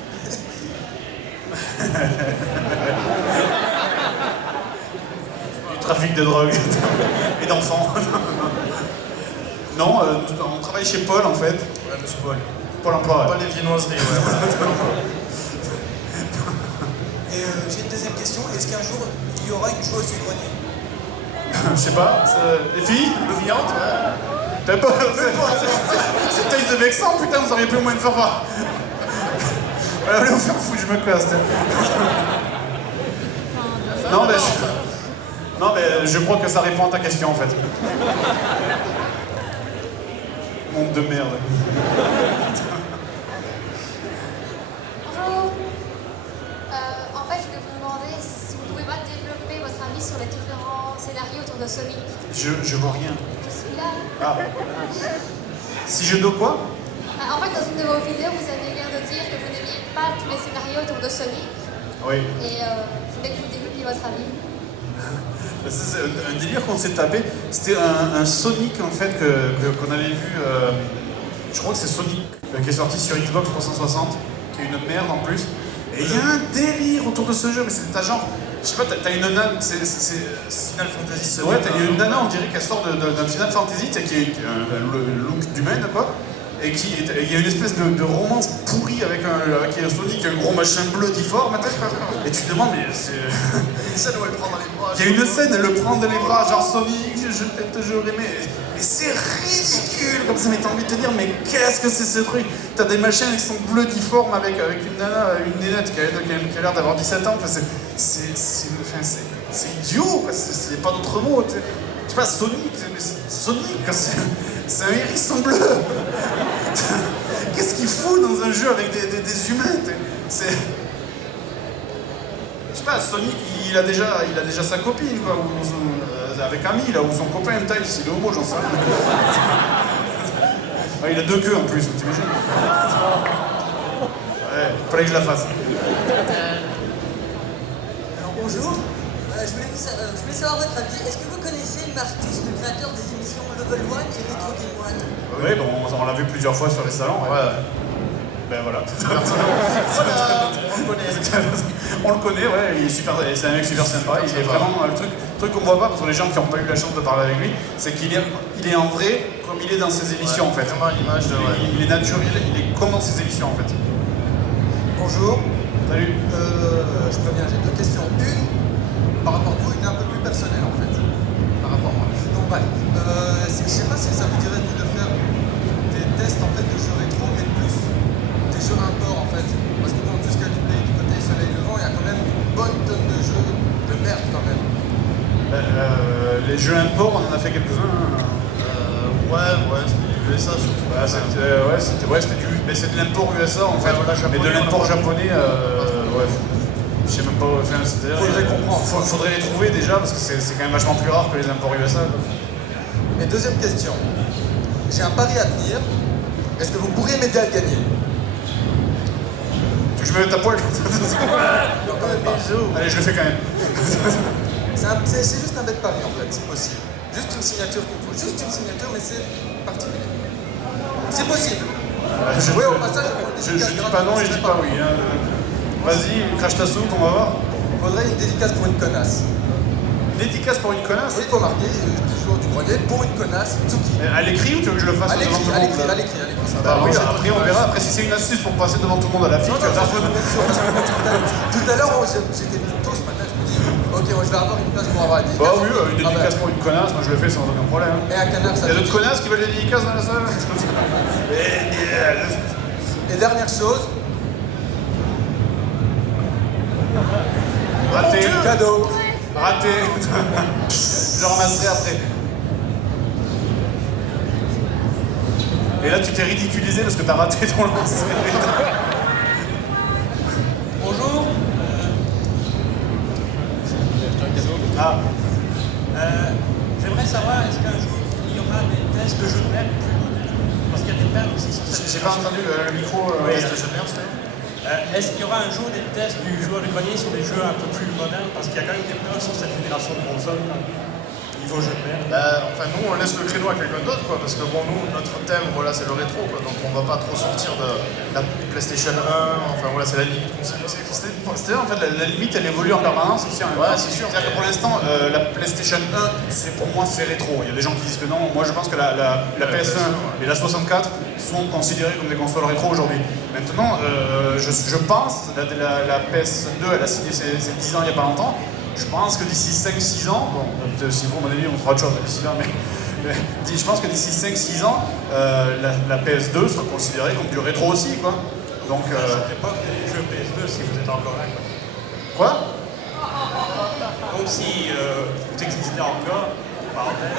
Du trafic de drogue et d'enfants. Non, on travaille chez Paul en fait. Ouais, monsieur Paul. Paul emploi. Pas les viennoiseries, ouais. Voilà. Et j'ai une deuxième question. Est-ce qu'un jour, il y aura une chose du grenier? Je sais pas, les filles, le viande, t'as pas. C'est taille de vexant, putain, vous auriez pu au moins me faire voir. Allez vous faire foutre, je me casse. Non, mais je crois que ça répond à ta question en fait. Monde de merde. Bonjour. En fait, je voulais vous demander si vous pouvez pas développer votre avis sur les différents scénarios autour de Sonic. Je vois rien. Je suis là. Ah. Si je dois quoi? En fait, dans une de vos vidéos, vous avez l'air de dire que vous n'aimiez pas tous les scénarios autour de Sonic. Oui. Et je voulais que vous développiez votre avis. C'est un délire qu'on s'est tapé. C'était un Sonic en fait qu'on avait vu. Je crois que c'est Sonic qui est sorti sur Xbox 360, qui est une merde en plus. Et il y a un délire autour de ce jeu, mais c'est genre. Je sais pas, t'as une nana, c'est Final Fantasy. ouais, t'as une nana, on dirait qu'elle sort d'un Final Fantasy, qui a le look d'humaine quoi. Et il y a une espèce de romance pourrie avec un Sonic, un gros machin bleu difforme. Et tu te demandes, mais c'est. Une scène où elle prend dans les bras. Il y a une scène, elle le prend dans les bras, genre Sonic, je t'aime, je l'aimais. Mais c'est ridicule comme ça, mais t'as envie de te dire, mais qu'est-ce que c'est ce truc? T'as des machins qui sont bleus difformes avec une nana, une nénette qui a l'air d'avoir 17 ans. Enfin, c'est idiot, il n'y a pas d'autre mot. Tu sais pas, Sonic, c'est un hérisson bleu. Qu'est-ce qu'il fout dans un jeu avec des humains? C'est. Je sais pas, Sonic, il a déjà sa copine, quoi, avec Ami, là, ou son copain, taille, s'il est homo, j'en sais rien. Ah, il a 2 queues en plus, t'imagines? Ouais, fallait que je la fasse. Alors bonjour, je voulais savoir votre avis. Est-ce que vous connaissez Marcus, le créateur des émissions Level 1 et Retro Game 1? Oui, bon, on l'a vu plusieurs fois sur les salons. Ouais. Ben voilà. On le connaît. On le connaît, ouais, il est super, c'est un mec super sympa. Il est vraiment le truc qu'on voit pas pour les gens qui n'ont pas eu la chance de parler avec lui, c'est qu'il est en vrai comme il est dans ses émissions en fait. Vraiment l'image de. Il est naturel, il est comme dans ses émissions en fait. Bonjour. Salut. Je préviens, j'ai 2 questions. Une, par rapport à vous, une un peu plus personnelle en fait. Par rapport à moi. Donc bref, je sais pas si ça vous dirait vous de faire des tests en fait de jeux rétro, mais plus des jeux import en fait. Parce que dans tout ce qu'il y a du pays, du côté soleil levant, il y a quand même une bonne tonne de jeux de merde quand même. Les jeux import, on en a fait quelques-uns. Ouais, c'était du USA surtout. C'était de l'import USA en fait, mais de l'import japonais, ouais. Je sais même pas, Faudrait comprendre. Faudrait les trouver déjà parce que c'est quand même vachement plus rare que les imports USA. Et deuxième question, j'ai un pari à tenir. Est-ce que vous pourriez m'aider à le gagner? Tu veux que je me mette à poil? Non, quand même pas. Allez, je le fais quand même. C'est juste un bête pari en fait, c'est possible. Juste une signature qu'il me faut. Juste une signature, mais c'est particulier. C'est possible. Je dis pas non et je dis pas oui. Hein. Vas-y, crache ta soupe, on va voir. Faudrait une dédicace pour une connasse. Dédicace pour une connasse? Oui, il faut marquer, toujours du grenier, pour une connasse, Tsuki. À l'écrit ou tu veux que je le fasse devant tout le monde? À l'écrit. Bah oui, après on verra. Après, si c'est une astuce pour passer devant tout le monde à la fille, tu vas faire foutre. Tout à l'heure, j'étais venu tôt ce matin, je me dis, ok, moi, je vais avoir une place pour avoir la dédicace. Bah oui, une dédicace pour une connasse, moi je le fais sans aucun problème. Et un canard, ça. Il y a d'autres connasses qui veulent des dédicaces dans la salle? Et dernière chose. Raté. Cadeau. Raté. Je ramasserai après. Et là, tu t'es ridiculisé parce que t'as raté ton lancer. Bonjour. Ah. J'aimerais savoir, est-ce qu'un jour, il y aura des tests de jeux de merde plus modernes? Parce qu'il y a des perles aussi sur cette J'ai pas entendu le micro. Test de jeux de merde, est-ce qu'il y aura un jour des tests du joueur de grenier sur des jeux un peu plus modernes? Parce qu'il y a quand même des perles sur cette génération de consoles. Niveau jeu de merde. Enfin, nous, on laisse le créneau à quelqu'un d'autre, quoi, parce que bon, nous, notre thème, voilà, c'est le rétro, quoi, donc on va pas trop sortir de la PlayStation 1, enfin voilà, c'est la limite. C'est en fait, la limite, elle évolue en permanence aussi. Ouais, c'est sûr. C'est-à-dire que pour l'instant, la PlayStation 1, pour moi, c'est rétro. Il y a des gens qui disent que non. Moi, je pense que la PS1 et la 64 sont considérées comme des consoles rétro aujourd'hui. Maintenant, je pense, la PS2, elle a signé ses 10 ans il n'y a pas longtemps. Je pense que d'ici 5-6 ans, bon, si vous, à mon avis, on fera autre chose d'ici là, mais je pense que d'ici 5-6 ans, la PS2 sera considérée comme du rétro aussi, quoi. Donc, à cette époque, les jeux PS2, si vous êtes encore là, quoi. Donc si vous existez encore, parenthèse.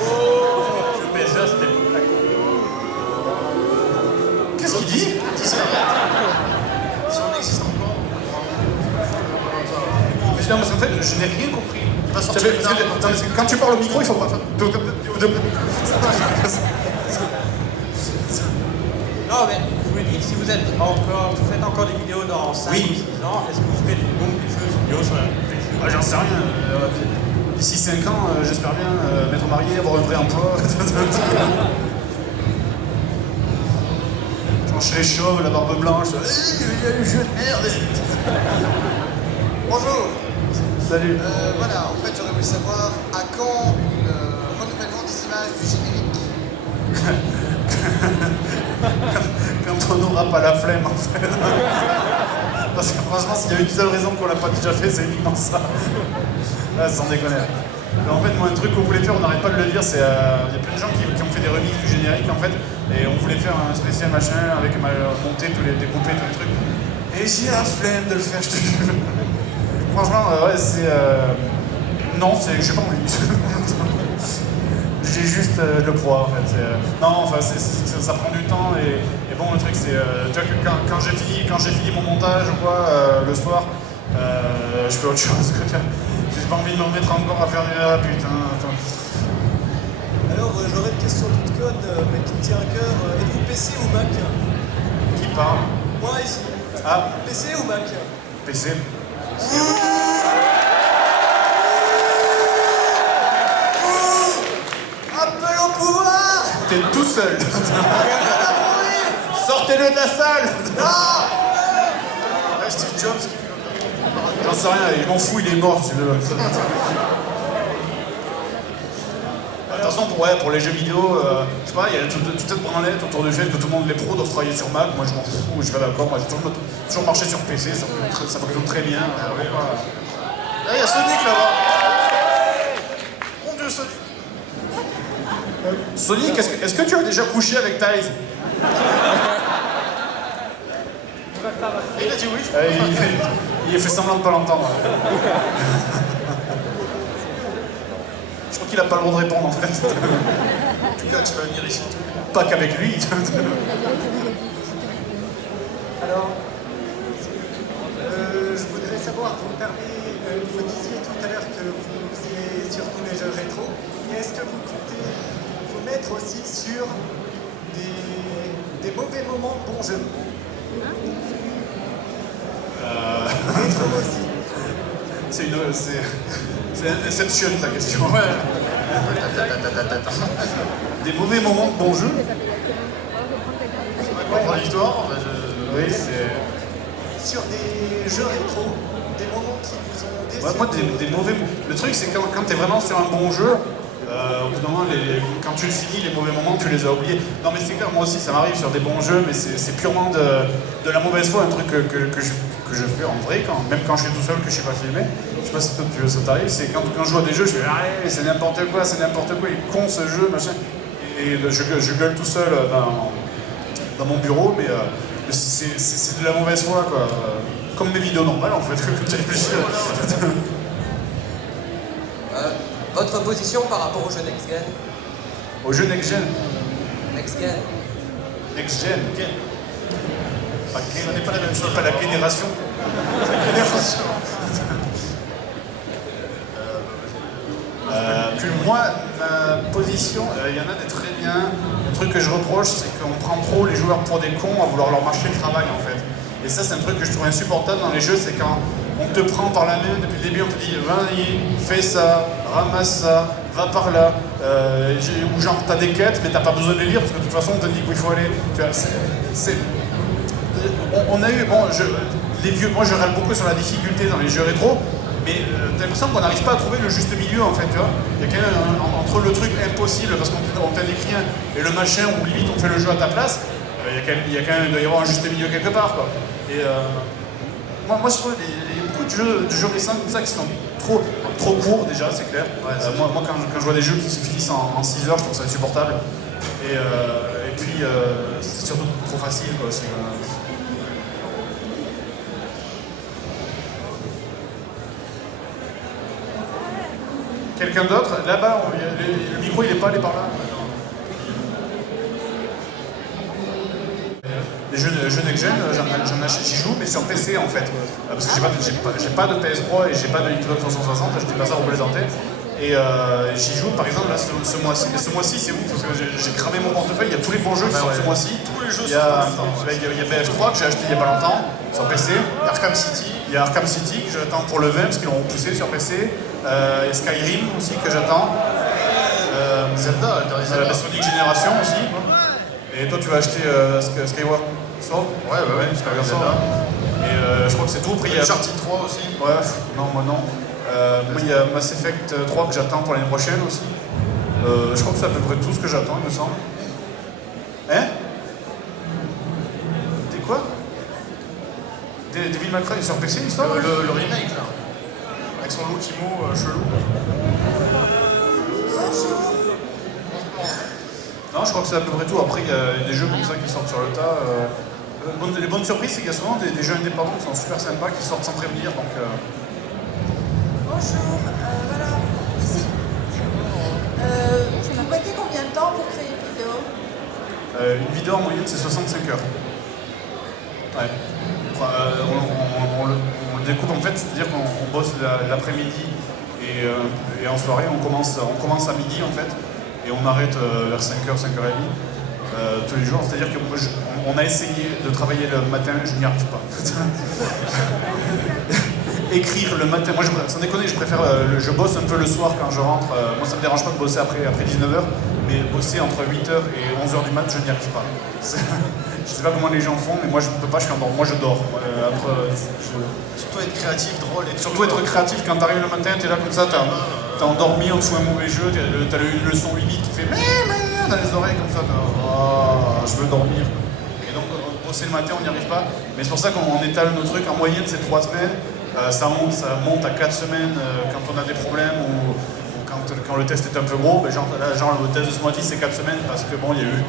Le jeu PS2 à cette époque-là. Qu'est-ce qu'il dit? Si on existe encore. Non, parce qu'en fait, je n'ai rien compris. Quand tu parles au micro, il faut pas faire. Non, mais je voulais dire, si vous faites encore des vidéos dans 5 ou 6 ans, est-ce que vous ferez des jeux vidéo sur la PlayStation? J'en sais rien. D'ici 5 ans, j'espère bien m'être marié, avoir un vrai emploi. Je serai chauve, la barbe blanche. Il y a eu jeu de merde. Bonjour. Salut. Voilà, en fait, j'aurais voulu savoir à quand le renouvellement des images du générique. Quand on n'aura pas la flemme, en fait. Parce que franchement, s'il y a une seule raison qu'on l'a pas déjà fait, c'est uniquement ça. Là, sans déconner. Mais en fait, moi, un truc qu'on voulait faire, on n'arrête pas de le dire, c'est... Il y a plein de gens qui ont fait des remixes du générique, en fait, et on voulait faire un spécial machin, avec monter découper tous les trucs. Et j'ai la flemme de le faire, je te jure. Franchement, ouais, c'est... Non, j'ai pas envie. J'ai juste le poids, en fait. Non, enfin, ça prend du temps, et bon, le truc, c'est... tu vois, que quand j'ai fini mon montage, ou quoi, le soir, je fais autre chose. J'ai pas envie de me remettre encore à faire des... Ah, putain, attends. Alors, j'aurais une question toute conne, mais qui me tient à cœur. Êtes-vous PC ou Mac? Qui parle? Moi, ici. Ah. PC ou Mac? PC. Appel au pouvoir! T'es tout seul. Sortez-le de la salle. Non! Steve Jobs. J'en sais rien, il m'en fout, il est mort. Si de toute façon, pour les jeux vidéo, je sais pas, il y a toute cette branlette autour du fait que tout le monde, les pros, doivent travailler sur Mac. Moi, je m'en fous, je suis pas d'accord. Moi, j'ai toujours marché sur PC, ça fonctionne très bien. Là, il y a Sonic là-bas. Mon Dieu, Sonic. Sonic, est-ce que tu as déjà couché avec Thais? Il a dit oui. Il a fait semblant de pas l'entendre. Je crois qu'il a pas le droit de répondre en fait. En tout cas, tu vas venir ici. Pas qu'avec lui. Alors, je voudrais savoir, vous disiez tout à l'heure que vous faisiez surtout des jeux rétro, mais est-ce que vous comptez vous mettre aussi sur des mauvais moments de bons jeux? Rétro aussi. C'est Inception ta question. Ouais. Des mauvais moments de bon jeu. Contradictoire. Oui, c'est... sur des jeux rétro, des moments qui vous ont déçu. Ouais, moi, des mauvais... Le truc, c'est quand t'es vraiment sur un bon jeu, au bout d'un moment, quand tu le finis, les mauvais moments, tu les as oubliés. Non, mais c'est clair, moi aussi, ça m'arrive sur des bons jeux, mais c'est purement de la mauvaise foi, un truc que je fais en vrai, même quand je suis tout seul, que je sais pas filmer. Je sais pas si toi, ça t'arrive, c'est quand je joue à des jeux, je fais « Allez, c'est n'importe quoi, il est con ce jeu, machin ». Et je gueule tout seul dans mon bureau, mais c'est de la mauvaise foi, quoi. Comme mes vidéos normales, en fait, que tu réfléchis. Votre position par rapport au jeu Next Gen? Au jeu Next Gen? Next Gen. Next Gen, ok. Ça n'est pas la même chose, pas la génération. La génération. Moi, ma position, il y en a des très bien. Le truc que je reproche, c'est qu'on prend trop les joueurs pour des cons à vouloir leur marcher le travail, en fait. Et ça, c'est un truc que je trouve insupportable dans les jeux, c'est quand on te prend par la main depuis le début, on te dit vas-y, fais ça, ramasse ça, va par là, ou genre t'as des quêtes mais t'as pas besoin de les lire parce que de toute façon on te dit où il faut aller. Tu vois, on a eu, bon, les vieux, moi je râle beaucoup sur la difficulté dans les jeux rétro, mais t'as l'impression qu'on n'arrive pas à trouver le juste milieu en fait, tu vois. Il y a quand même entre le truc impossible parce qu'on t'a décrit rien et le machin où limite on fait le jeu à ta place, il y a quand même, il doit y avoir un juste milieu quelque part, quoi. Et moi je trouve qu'il y a beaucoup de jeux récents comme ça qui sont trop courts déjà, c'est clair. Moi quand je vois des jeux qui se finissent en 6 heures, je trouve ça insupportable. Et puis c'est surtout trop facile, quoi. Quelqu'un d'autre? Là-bas, le micro il est pas allé par là. Les jeux next-gen, j'y joue, mais sur PC en fait. Parce que j'ai pas de PS3 et j'ai pas de Xbox 360, je dis pas ça pour plaisanter. Et j'y joue par exemple là, ce mois-ci. Mais ce mois-ci c'est ouf parce que j'ai cramé mon portefeuille, il y a tous les bons jeux qui sortent ce mois-ci. Tous les jeux il y a BF3 que j'ai acheté il y a pas longtemps sur PC. Arkham City. Il y a Arkham City que j'attends pour le 20 parce qu'ils l'ont repoussé sur PC. Il y a Skyrim aussi que j'attends. Zelda, la Sonic Génération aussi. Et toi tu vas acheter Skyward Sword? Ouais, Skyward Sword. Et je crois que c'est tout. Après il y a Uncharted 3 aussi. Ouais, non, moi non. Moi il y a Mass Effect 3 que j'attends pour l'année prochaine aussi. Je crois que c'est à peu près tout ce que j'attends, il me semble. Hein? Des quoi? Devil May Cry sur PC, il sort? Le remake là. Avec son look emo chelou. Non, je crois que c'est à peu près tout. Après, il y a des jeux comme ça qui sortent sur le tas. Les bonnes surprises, c'est qu'il y a souvent des jeux indépendants qui sont super sympas, qui sortent sans prévenir. Donc, Bonjour, voilà, ici. Vous mettez combien de temps pour créer une vidéo? Une vidéo en moyenne, c'est 65 heures. Ouais. On le découpe en fait, c'est-à-dire qu'on bosse l'après-midi et en soirée, on commence à midi en fait. Et on arrête vers 5h, 5h30 tous les jours. C'est-à-dire qu'on a essayé de travailler le matin, je n'y arrive pas. Écrire le matin, moi sans déconner, je bosse un peu le soir quand je rentre. Moi ça me dérange pas de bosser après 19h, mais bosser entre 8h et 11h du mat, je n'y arrive pas. Je sais pas comment les gens font, mais moi je peux pas, je suis endormi. Moi je dors. Surtout être créatif, drôle. Et surtout être créatif, quand t'arrives le matin, t'es là comme ça, t'as endormi, on te fout un mauvais jeu, t'as le son 8 bits qui fait dans les oreilles comme ça, je veux dormir. Et donc bosser le matin, on n'y arrive pas. Mais c'est pour ça qu'on étale nos trucs, en moyenne c'est 3 semaines. Ça monte à 4 semaines quand on a des problèmes ou quand le test est un peu gros. Ben genre le test de ce mois-ci c'est 4 semaines parce que bon, il y a eu,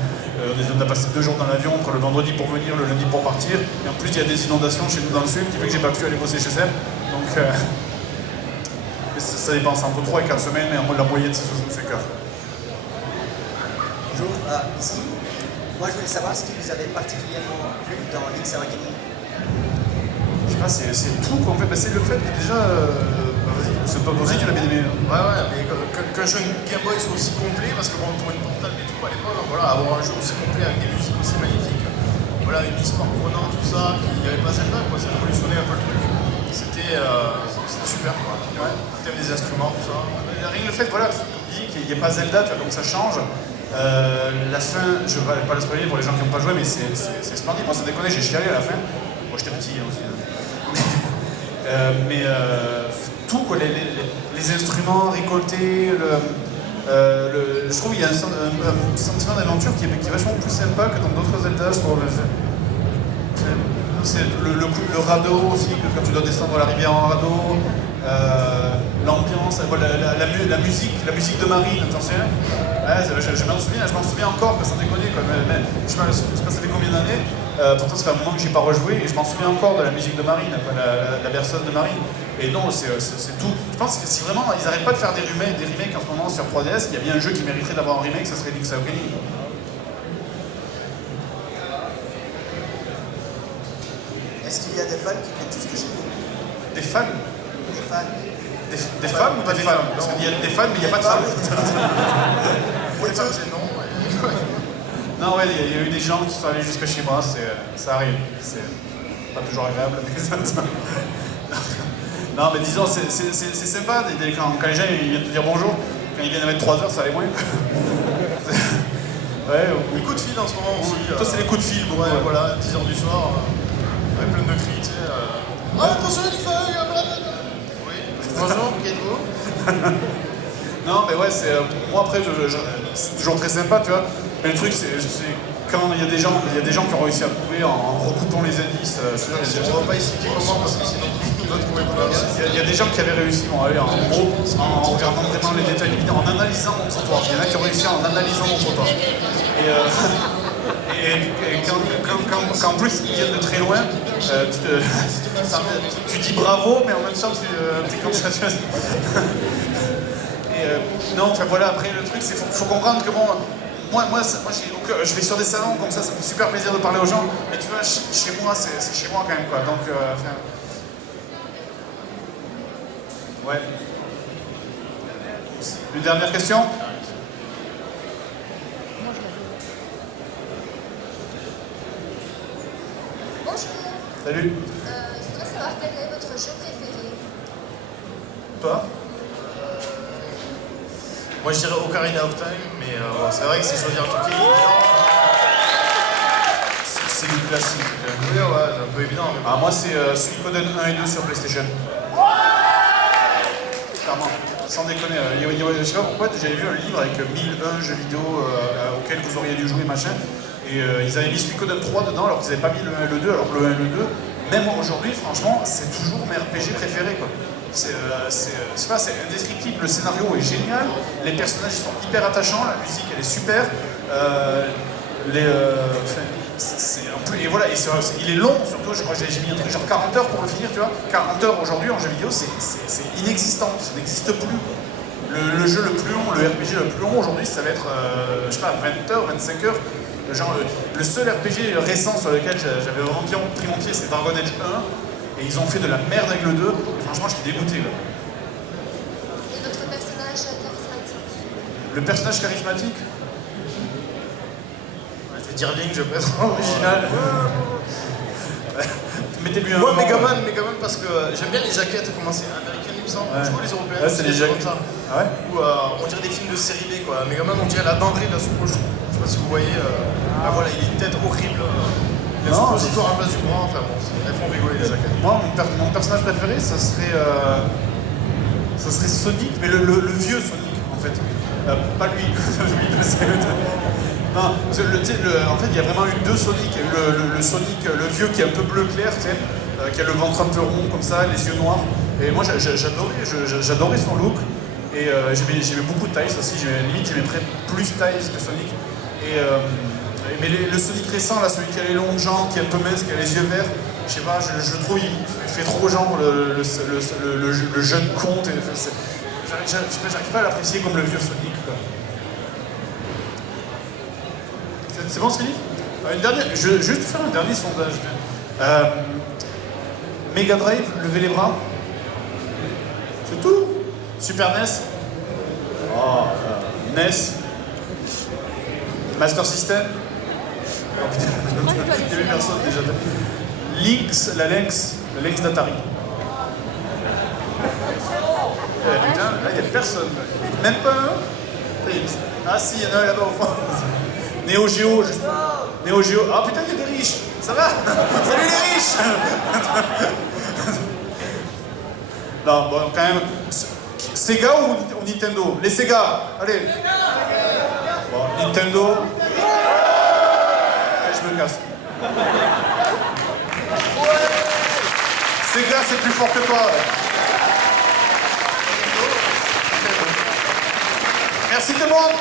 on a passé 2 jours dans l'avion entre le vendredi pour venir, le lundi pour partir. Et en plus il y a des inondations chez nous dans le sud qui fait que j'ai pas pu aller bosser chez Seb. Donc ça dépense entre 3 et 4 semaines, mais la moyenne c'est 65 heures. Bonjour, ici. Moi je voulais savoir ce qui vous avait particulièrement plu dans Link's Awakening. Je sais pas, c'est tout quoi en fait. C'est le fait que déjà. Vas-y, c'est toi aussi tu l'as bien aimé. Ouais, mais qu'un jeu Game Boy soit aussi complet, parce que bon, pour une portable et tout à l'époque, voilà, avoir un jeu aussi complet avec des musiques aussi magnifiques, voilà, une histoire prenante, tout ça, puis il n'y avait pas Zelda quoi, ça révolutionnait un peu le truc. C'était super quoi. Ouais. Le thème des instruments, tout ça. Rien que le fait, voilà, qu'il n'y ait pas Zelda, tu vois, donc ça change. La fin, je ne vais pas le spoiler pour les gens qui n'ont pas joué, mais c'est splendide. Moi, ça déconne, j'ai chialé à la fin. Moi, j'étais petit aussi. Tout, quoi, les instruments récoltés, je trouve qu'il y a un sentiment d'aventure qui est vachement plus sympa que dans d'autres Zelda, je trouve. C'est le radeau aussi, quand tu dois descendre la rivière en radeau, l'ambiance, la musique de Marine, attention. Ouais, je m'en souviens encore, sans déconner. Quoi. Je sais pas, ça fait combien d'années. Pourtant, ça fait un moment que j'ai pas rejoué et je m'en souviens encore de la musique de Marine, quoi, la berceuse de Marine. Et non, c'est tout. Je pense que si vraiment ils n'arrêtent pas de faire des remakes en ce moment sur 3DS, il y a bien un jeu qui mériterait d'avoir un remake, ça serait Link's Awakening. Est-ce qu'il y a des fans qui viennent jusque chez vous? Des fans? Des fans. Des femmes ou pas des femmes? Parce qu'il y a des fans, mais il n'y a pas de femmes. Pour les femmes, c'est non. Non, ouais, il y a eu des gens qui sont allés jusque chez moi, ça arrive. C'est pas toujours agréable, mais ça. Non, mais disons, c'est sympa quand les gens ils viennent te dire bonjour. Quand ils viennent à mettre 3 heures, ça allait moins. Ouais, les coups de fil en ce moment aussi. Toi, c'est les coups de fil, beaucoup. Ouais, voilà, 10h du soir, avec plein de cris, tu sais. Attention, les feuilles, blablabla. Oui, bonjour, qui êtes-vous? Non, mais ouais, moi après, c'est toujours très sympa, tu vois. Mais le truc, c'est quand il y a des gens qui ont réussi à trouver en recoupant les indices. On va pas expliquer comment, parce que sinon, on va trouver pas. Il y a des gens qui avaient réussi, en gros, en regardant vraiment les détails du vidéo, en analysant mon trottoir. Il y en a qui ont réussi en analysant mon trottoir. Et quand en plus ils viennent de très loin, tu dis bravo, mais en même temps tu es comme ça. Non, enfin voilà, après le truc, c'est faut comprendre que bon, moi je vais sur des salons comme ça me fait super plaisir de parler aux gens, mais tu vois, chez moi, c'est chez moi quand même, quoi. Donc, ouais. Une dernière question? Bonjour. Salut. Je voudrais savoir quel est votre jeu préféré. Toi? Moi je dirais Ocarina of Time, mais bon, c'est vrai que c'est choisir un truc qui est évident. C'est du classique. Oui, ouais, c'est un peu évident. Mais... Ah, moi c'est Suikoden 1 et 2 sur PlayStation. Clairement, sans déconner. Je sais pas pourquoi, j'avais vu un livre avec 1001 jeux vidéo auxquels vous auriez dû jouer, machin. Et ils avaient mis Suikoden 3 dedans alors qu'ils n'avaient pas mis le 1 et le 2. Alors que le 1 et le 2, même aujourd'hui, franchement, c'est toujours mes RPG préférés, quoi. C'est indescriptible, le scénario est génial, les personnages ils sont hyper attachants, la musique elle est super, et voilà, il est long surtout, je crois que j'ai mis un truc genre 40 heures pour le finir, tu vois. 40 heures aujourd'hui en jeu vidéo c'est inexistant, ça n'existe plus. Le jeu le plus long, le RPG le plus long aujourd'hui ça va être, je sais pas, 20 heures, 25 heures. Genre, le seul RPG récent sur lequel j'avais vraiment pris mon pied c'est Dragon Age 1. Et ils ont fait de la merde avec le 2, et franchement j'étais dégoûté. Là. Et votre personnage charismatique? Le personnage charismatique? Je vais dire Link, je vais être original. Mettez-lui un. Moi, Megaman parce que j'aime bien les jaquettes, comment c'est américaines, il me semble. Je vois les européennes. Ouais, c'est les jaquettes. Comme ça. Ah ouais? Ou on dirait des films de série B, quoi. Megaman, on dirait la denrée de la soupe au chou. Je sais pas si vous voyez. Voilà, il a une tête horrible. Il a un suppositoire à la place du bras, enfin bon, elles font rigoler les jaquettes. Moi, mon personnage préféré, ça serait Sonic, mais le vieux Sonic, en fait. Pas lui. Non, en fait, il y a vraiment eu 2 Sonic. Il y a eu le Sonic, le vieux qui est un peu bleu clair, tu sais, qui a le ventre un peu rond comme ça, les yeux noirs. Et moi, j'adorais son look. Et j'aimais beaucoup Tails aussi. Limite, j'aimais plus Tails que Sonic. Mais le Sonic récent, là, celui qui a les longues jambes, qui est un peu mince, qui a les yeux verts, je sais pas, je trouve il fait trop genre le jeune conte. J'arrive pas à l'apprécier comme le vieux Sonic, quoi. C'est bon, c'est fini? Une dernière, je vais juste faire un dernier sondage. Mega Drive, levez les bras. C'est tout. Super NES. Oh, NES. Master System. Oh putain, il y avait personne déjà. La Lynx d'Atari. Putain, là il n'y a personne. Même pas un. Ah si, il y en a un là-bas au fond. Neo Geo, justement. Neo Geo. Ah putain, il y a des riches. Ça va? Salut les riches. Non, bon, quand même. Sega ou Nintendo? Les Sega, allez. Bon, Nintendo. Allez, je me casse. Sega, c'est plus fort que toi. Merci tout le monde.